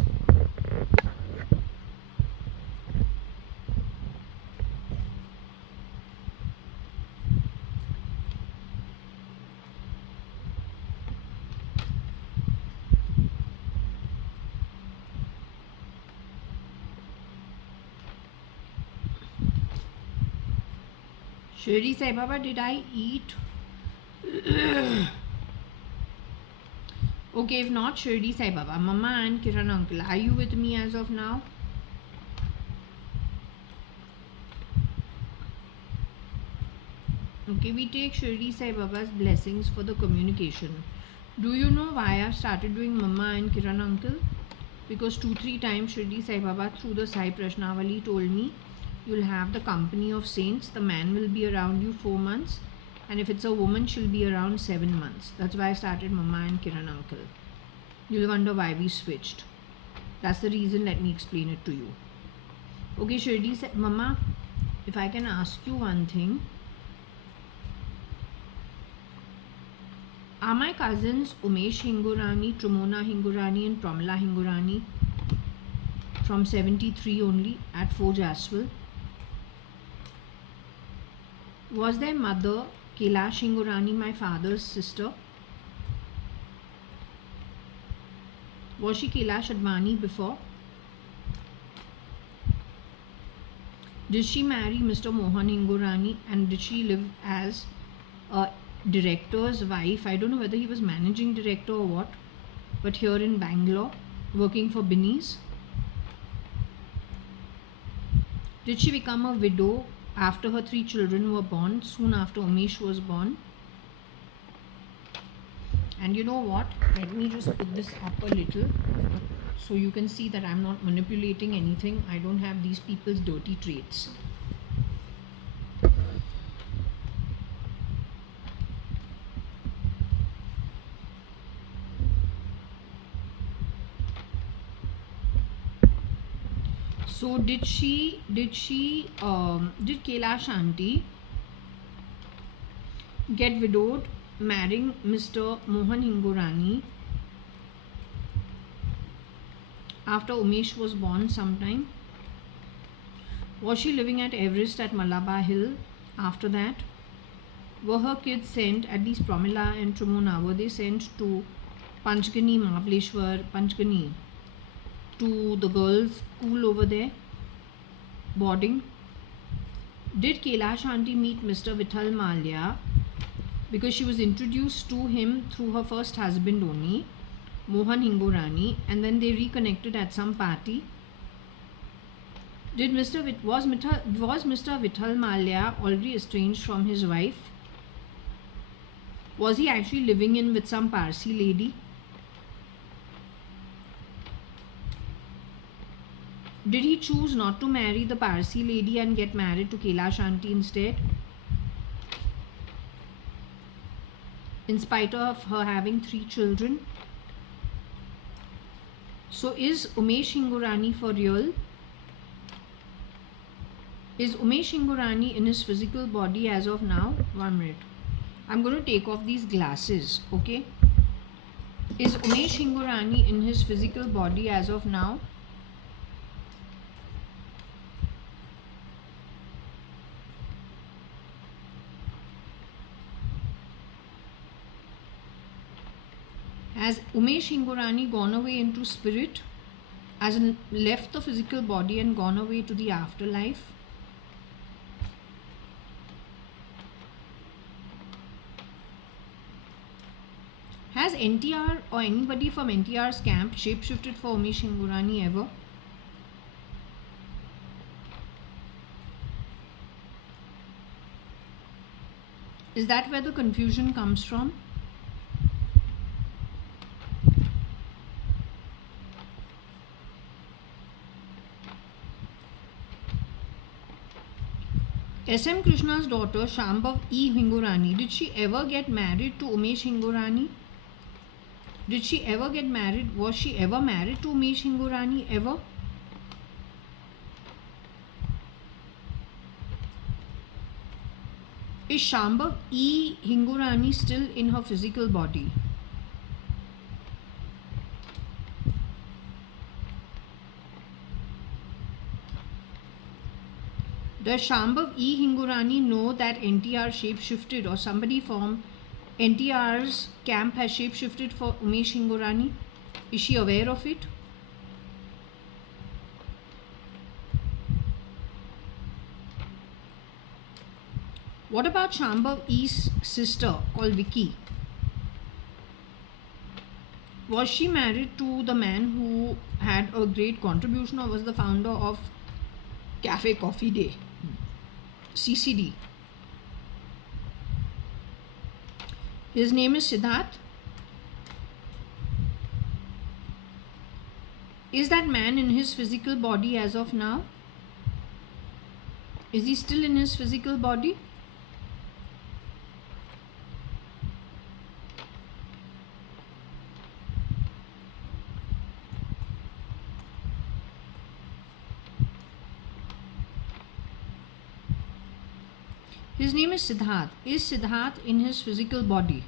Shirdi Sai Baba, did I eat? Okay, if not Shirdi Sai Baba, Mama and Kiran uncle, are you with me as of now? Okay, we take Shirdi Sai Baba's blessings for the communication. Do you know why I've started doing Mama and Kiran uncle? Because 2-3 times Shirdi Sai Baba through the Sai Prashnavali told me, you'll have the company of saints. The man will be around you 4 months, and if it's a woman, she'll be around 7 months. That's why I started Mama and Kiran uncle. You'll wonder why we switched. That's the reason. Let me explain it to you. Okay, Shirdi said, Mama, if I can ask you one thing. Are my cousins Umesh Hingurani, Trimona Hingurani and Pramila Hingurani from 73 only at Fort Jaswell? Was their mother Kailash Hingurani my father's sister? Was she Jaya.ADVANI before? Did she marry Mr. Mohan Hingurani and did she live as a director's wife? I don't know whether he was managing director or what, but here in Bangalore, working for Binny's. Did she become a widow after her 3 children were born, soon after Umesh was born? And you know what? Let me just put this up a little so you can see that I'm not manipulating anything. I don't have these people's dirty traits. So did Kailash Aunty get widowed marrying Mr. Mohan Hingorani after Umesh was born sometime? Was she living at Everest at Malabar Hill after that? Were her kids sent, at least Pramila and Trimona, were they sent to Panchgani, Mahabaleshwar, Panchgani, to the girls' school over there, boarding? Did Kailash Aunty meet Mr. Vithal Malia because she was introduced to him through her first husband only, Mohan Hingorani, and then they reconnected at some party? Was Mr. Vithal Malia already estranged from his wife? Was he actually living in with some Parsi lady? Did he choose not to marry the Parsi lady and get married to Kailash Aunty instead, in spite of her having 3 children? So is Umesh Hingorani for real? Is Umesh Hingorani in his physical body as of now? 1 minute. I'm going to take off these glasses, okay? Is Umesh Hingorani in his physical body as of now? Has Umesh Hingorani gone away into spirit, as in left the physical body and gone away to the afterlife? Has NTR or anybody from NTR's camp shapeshifted for Umesh Hingorani ever? Is that where the confusion comes from? SM Krishna's daughter Shambhav E. Hingorani, did she ever get married to Umesh Hingorani? Did she ever get married? Was she ever married to Umesh Hingorani ever? Is Shambhav E. Hingorani still in her physical body? Does Shambhav E. Hingorani know that NTR shapeshifted, or somebody from NTR's camp has shapeshifted for Umesh Hingorani? Is she aware of it? What about Shambhav E.'s sister called Vicky? Was she married to the man who had a great contribution, or was the founder of Cafe Coffee Day, CCD? His name is Siddharth. Is that man in his physical body as of now? Is he still in his physical body? His name is Siddharth. Is Siddharth in his physical body?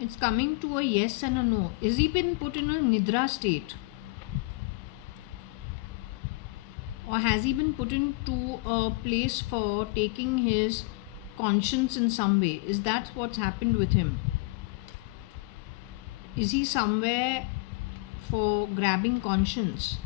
It's coming to a yes and a no. Is he been put in a Nidra state? Or has he been put into a place for taking his conscience in some way? Is that what's happened with him? Is he somewhere for grabbing conscience?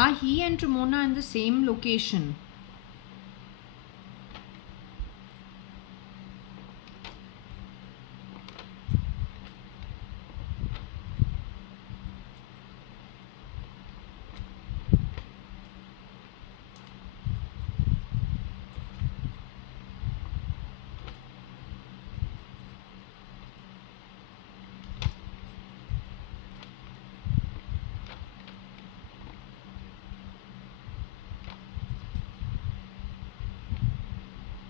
Are he and Ramona in the same location?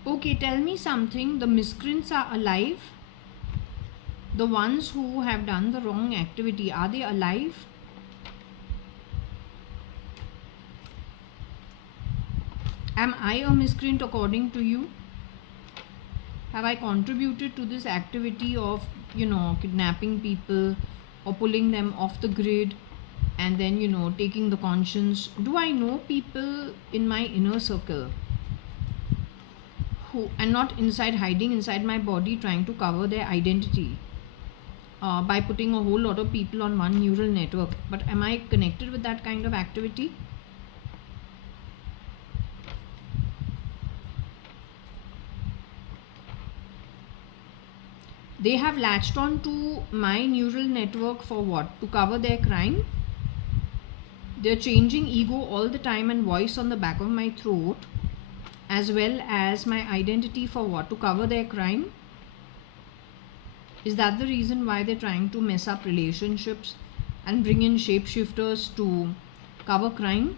Okay, tell me something. The miscreants are alive? The ones who have done the wrong activity, are they alive? Am I a miscreant according to you? Have I contributed to this activity of, kidnapping people or pulling them off the grid and then, taking the conscience? Do I know people in my inner circle who, and not inside, hiding inside my body, trying to cover their identity by putting a whole lot of people on one neural network? But am I connected with that kind of activity? They have latched on to my neural network for what? To cover their crime? They're changing ego all the time and voice on the back of my throat, as well as my identity for what? To cover their crime? Is that the reason why they're trying to mess up relationships and bring in shapeshifters to cover crime?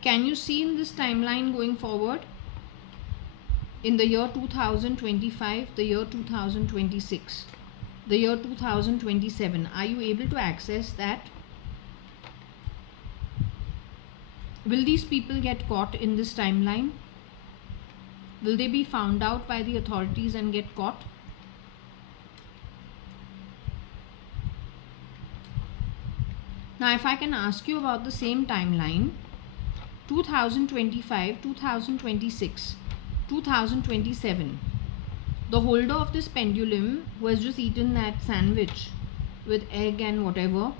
Can you see in this timeline going forward? In the year 2025, the year 2026, the year 2027, are you able to access that? Will these people get caught in this timeline? Will they be found out by the authorities and get caught? Now, if I can ask you about the same timeline, 2025, 2026, 2027, the holder of this pendulum who has just eaten that sandwich with egg and whatever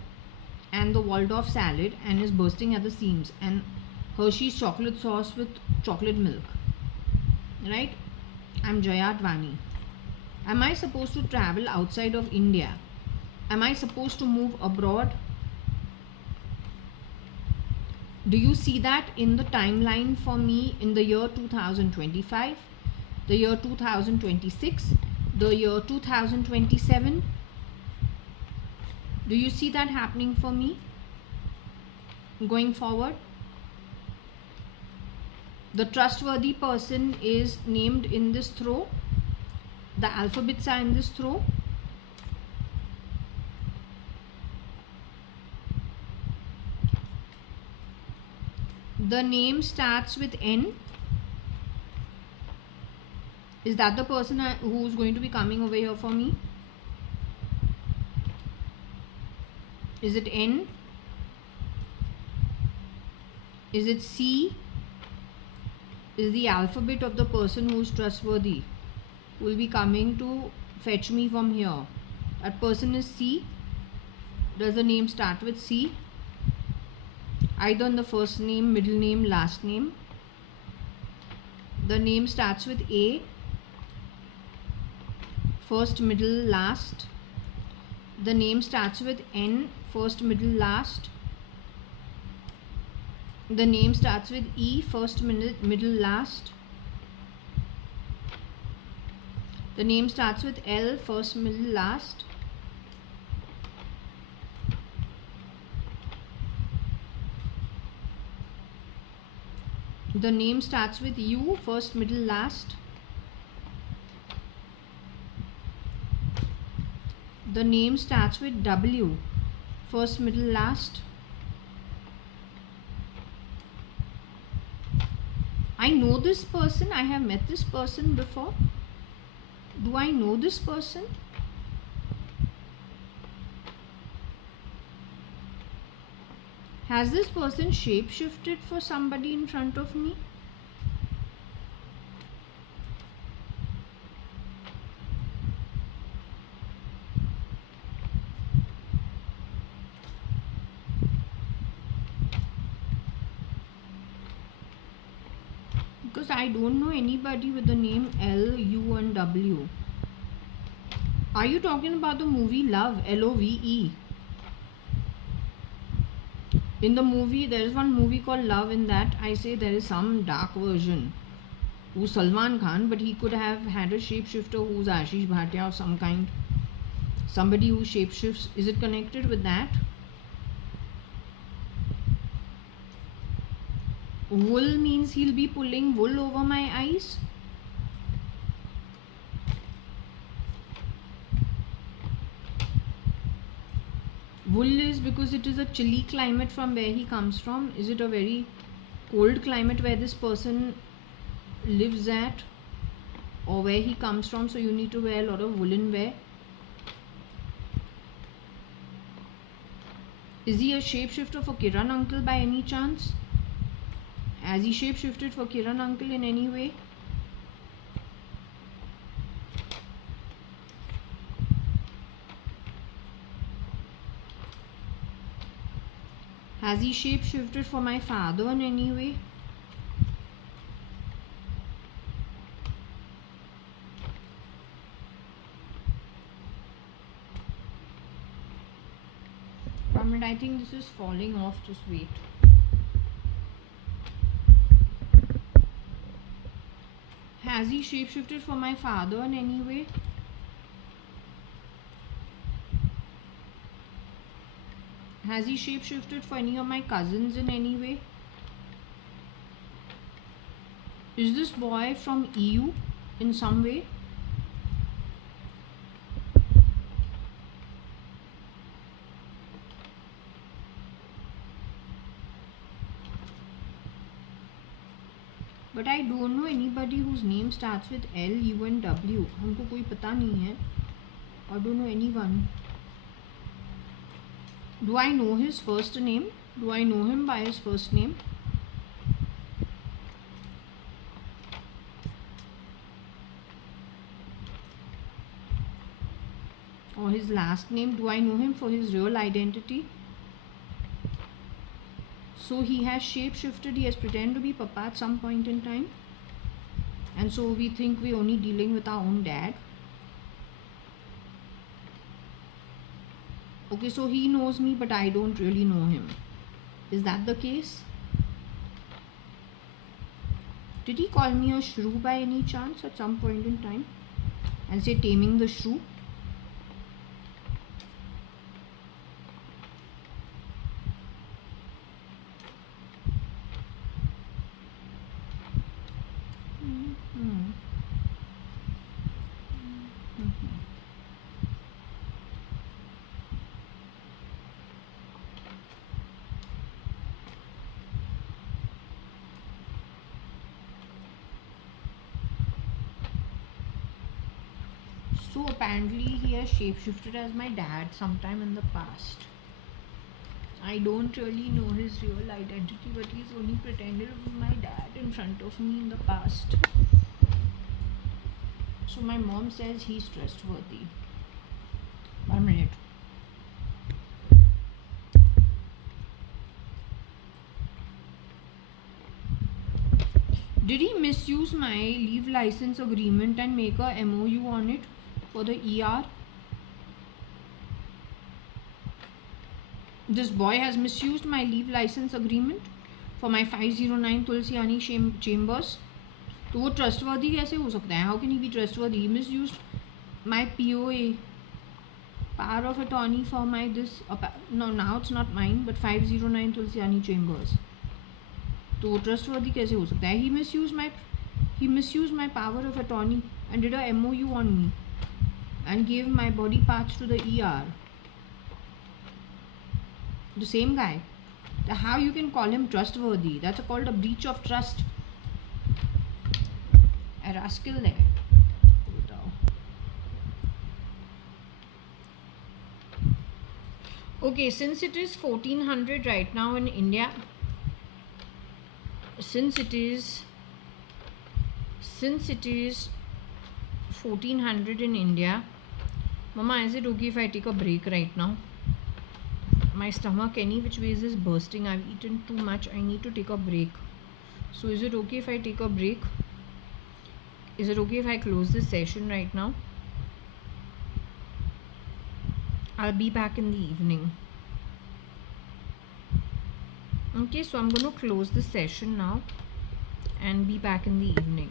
and the Waldorf salad and is bursting at the seams, and Hershey's chocolate sauce with chocolate milk, right? I'm JAYA.ADVANI. Am I supposed to travel outside of India? Am I supposed to move abroad? Do you see that in the timeline for me in the year 2025, the year 2026, the year 2027? Do you see that happening for me going forward? The trustworthy person is named in this throw. The alphabets are in this throw. The name starts with N. Is that the person who's going to be coming over here for me? Is it N? Is it C? Is the alphabet of the person who's trustworthy, who will be coming to fetch me from here? That person is C. Does the name start with C? Either in the first name, middle name, last name. The name starts with A. First, middle, last. The name starts with N. First, middle, last. The name starts with E. First, middle, last. The name starts with L. First, middle, last. The name starts with U. First, middle, last. The name starts with W. First, middle, last. I know this person. I have met this person before. Do I know this person? Has this person shape-shifted for somebody in front of me? Because I don't know anybody with the name L, U and W. Are you talking about the movie Love? Love? In the movie, there is one movie called Love. In that, I say there is some dark version who's Salman Khan, but he could have had a shapeshifter who's Ashish Bhatia of some kind. Somebody who shapeshifts. Is it connected with that? Wool means he'll be pulling wool over my eyes. Wool is because it is a chilly climate from where he comes from. Is it a very cold climate where this person lives at, or where he comes from? So you need to wear a lot of woolen wear. Is he a shapeshifter for Kiran uncle by any chance? Has he shapeshifted for Kiran uncle in any way? Has he shapeshifted for my father in any way? I think this is falling off. Just wait. Has he shapeshifted for my father in any way? Has he shapeshifted for any of my cousins in any way? Is this boy from EU in some way? But I don't know anybody whose name starts with L, U and W. हमको कोई पता नहीं है. I don't know anyone. Do I know his first name? Do I know him by his first name? Or his last name? Do I know him for his real identity? So he has shape-shifted, he has pretended to be Papa at some point in time. And so we think we're only dealing with our own dad. Okay, so he knows me, but I don't really know him. Is that the case? Did he call me a shrew by any chance at some point in time? And say taming the shrew? So apparently he has shapeshifted as my dad sometime in the past. I don't really know his real identity, but he's only pretended to be my dad in front of me in the past. So my mom says he's trustworthy. 1 minute. Did he misuse my leave license agreement and make a MOU on it for the ER? This boy has misused my leave license agreement for my 509 Tulsiani chambers. तो वो trustworthy कैसे हो सकता है? How can he be trustworthy? He misused my POA, power of attorney for my this. No, now it's not mine, but 509 Tulsiani chambers. तो वो trustworthy कैसे हो सकता है? He misused my power of attorney and did a MOU on me and gave my body parts to the ER. The same guy. How you can call him trustworthy? That's called a breach of trust. A rascal there. Okay, since it is 1400 right now in India, since it is 1400 in India, Mama, is it okay if I take a break right now? My stomach any which ways is bursting. I've eaten too much. I need to take a break. So is it okay if I take a break? Is it okay if I close this session right now? I'll be back in the evening. Okay, so I'm going to close the session now and be back in the evening.